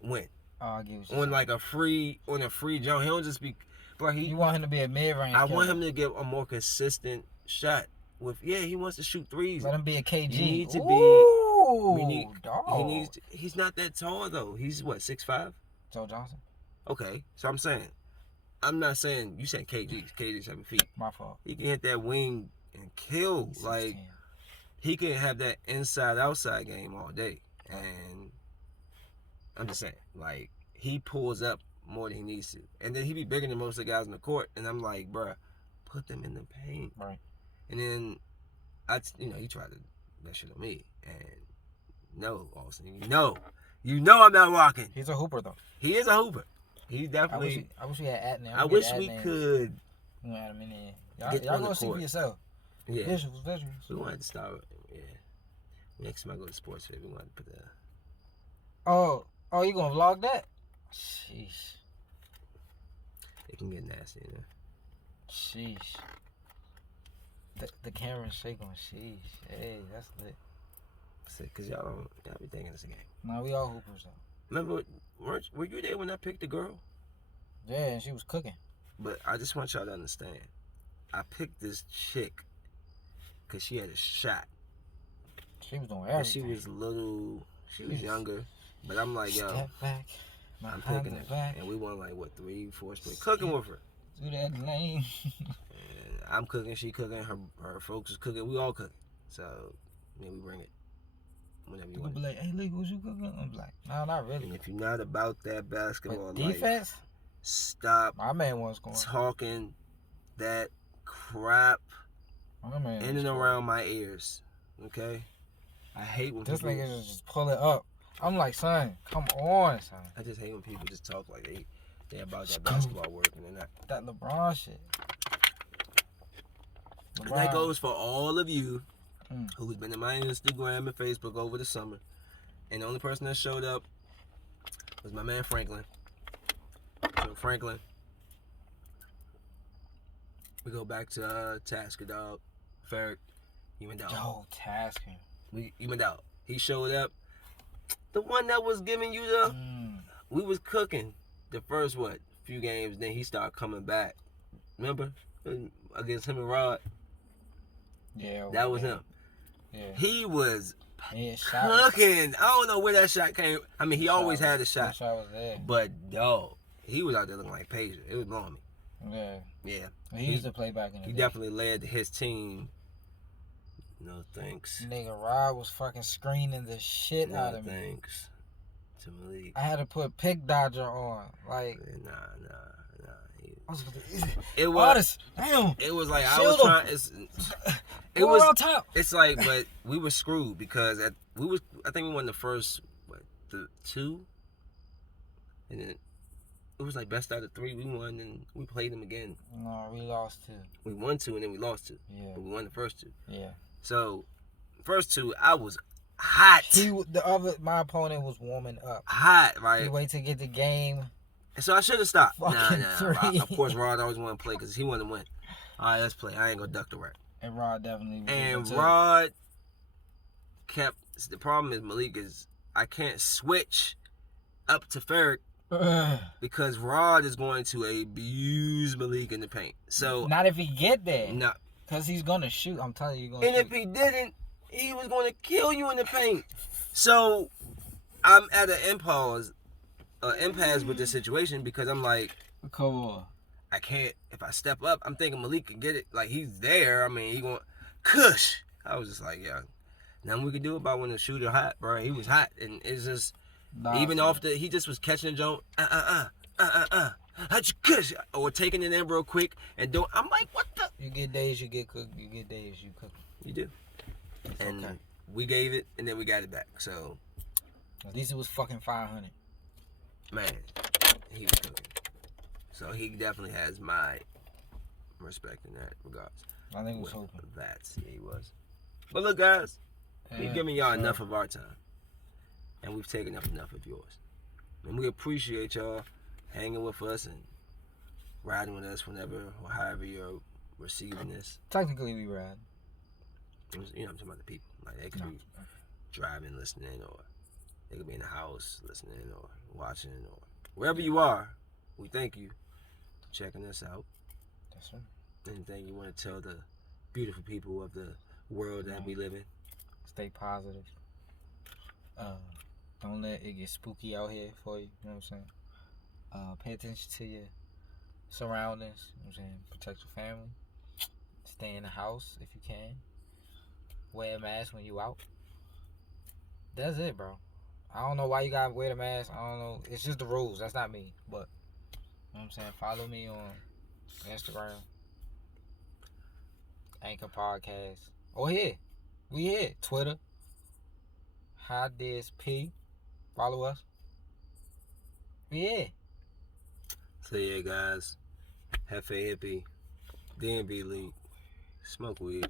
win. Oh, I get what on like a free jump. He don't just be, bro. You want him to be a mid-range. I want him to get a more consistent shot. He wants to shoot threes. Let him be a KG. He needs to be. He's not that tall though. He's what, 6'5"? Joe Johnson. Okay, so I'm not saying you said KG's 7 feet. My fault. He can hit that wing and kill. Like he can have that inside-outside game all day. And I'm just saying, like, he pulls up more than he needs to. And then he be bigger than most of the guys in the court. And I'm like, bruh, put them in the paint. Right. And then, he tried to that shit on me. And no, Austin, you know I'm not rocking. He's a hooper, though. He is a hooper. He definitely. I wish we had Adnan. I wish we could. We add him in there. Y'all go see for yourself. Yeah. Visuals. We want to start. Yeah. Next time I go to sports fair, we want to put that. Oh, you gonna vlog that? Sheesh. It can get nasty, you know. Sheesh. The camera's shaking. Sheesh. Hey, that's lit. Cause y'all be thinking it's a game. Nah, we all hoopers though. Remember, were you there when I picked the girl? Yeah, and she was cooking. But I just want y'all to understand. I picked this chick because she had a shot. She was doing everything. She was little. She was younger. But I'm like, yo, step back, I'm picking her. Back. And we won like, 3-4 straight. Cooking with her. Do that lane. And I'm cooking, she cooking, her folks is cooking, we all cooking. So, we bring it whenever you want. People be like, hey, look, what you cooking? I'm like, no, not really. And if you're not about that basketball defense, stop my man was going talking that crap in and around my ears. Okay? I hate when this people... nigga just pull it up. I'm like, son, come on, son. I just hate when people just talk like they about that basketball work and they're not. That LeBron shit. And that goes for all of you who's been in my Instagram and Facebook over the summer. And the only person that showed up was my man Franklin. So Franklin, we go back to Tasker, dog. Ferrick, you went down. Yo, Tasker. You went out. He showed up. The one that was giving you the... We was cooking the first, few games. Then he started coming back. Remember? Against him and Rod. Yeah. That was him. Yeah. He was cooking. I don't know where that shot came. I mean, he always had a shot. The shot was there. But, yo, he was out there looking like Pager. It was blowing me. Yeah. Yeah. He used to play back in the day. He definitely led his team No thanks. Nigga, Rod was fucking screening the shit out of me. No thanks to Malik. I had to put Pick Dodger on. Like, Nah. It was. Damn. It was like I Shield was trying. It Go was. around top. It's like, but we were screwed because I think we won the first the 2, and then it was like best out of 3. We won and we played them again. No, we lost 2. We won 2 and then we lost 2. Yeah. But we won the first 2. Yeah. So, first 2, I was hot. My opponent was warming up. Hot, right? He wait to get the game. So I should have stopped. Nah. 3. Of course, Rod always wanted to play because he wanted to win. All right, let's play. I ain't gonna duck the rat. And Rod definitely. And Rod kept. The problem is Malik is I can't switch up to Ferrick because Rod is going to abuse Malik in the paint. So not if he get there. No. Cause he's gonna shoot. I'm telling you, he's gonna and shoot. if he didn't, he was going to kill you in the paint. So I'm at an impasse with this situation because I'm like, come on. I can't. If I step up, I'm thinking Malik can get it. Like he's there. I mean, he going cush. I was just like, yeah. Nothing we could do about when the shooter hot, bro. He was hot, and it's just even off the. He just was catching the joint. How'd you cush? Or taking it in real quick and don't. I'm like, what the? You get days, you get cooked. You get days, you cook. You do. It's and okay. We gave it, and then we got it back. So at least it was fucking 500. Man, he was cooking. So he definitely has my respect in that regards. I think it was hoping. Yeah, he was. But look, guys, we've given y'all enough of our time, and we've taken up enough of yours. And we appreciate y'all hanging with us and riding with us whenever or however you're receiving this. Technically, we ride. I'm talking about the people. Like they could be driving, listening, or they could be in the house listening or watching, or wherever you are. We thank you for checking us out. That's right. Anything you want to tell the beautiful people of the world that we live in? Stay positive. Don't let it get spooky out here for you. You know what I'm saying? Pay attention to your surroundings. You know what I'm saying? Protect your family. Stay in the house if you can. Wear a mask when you out. That's it, bro. I don't know why you gotta wear the mask. I don't know. It's just the rules. That's not me. But, you know what I'm saying? Follow me on Instagram. Anchor Podcast. Oh, here. We here. Twitter. Highdeas P. Follow us. We here. So, yeah, guys. Hefe Hippie. DNB League. Smoke weed.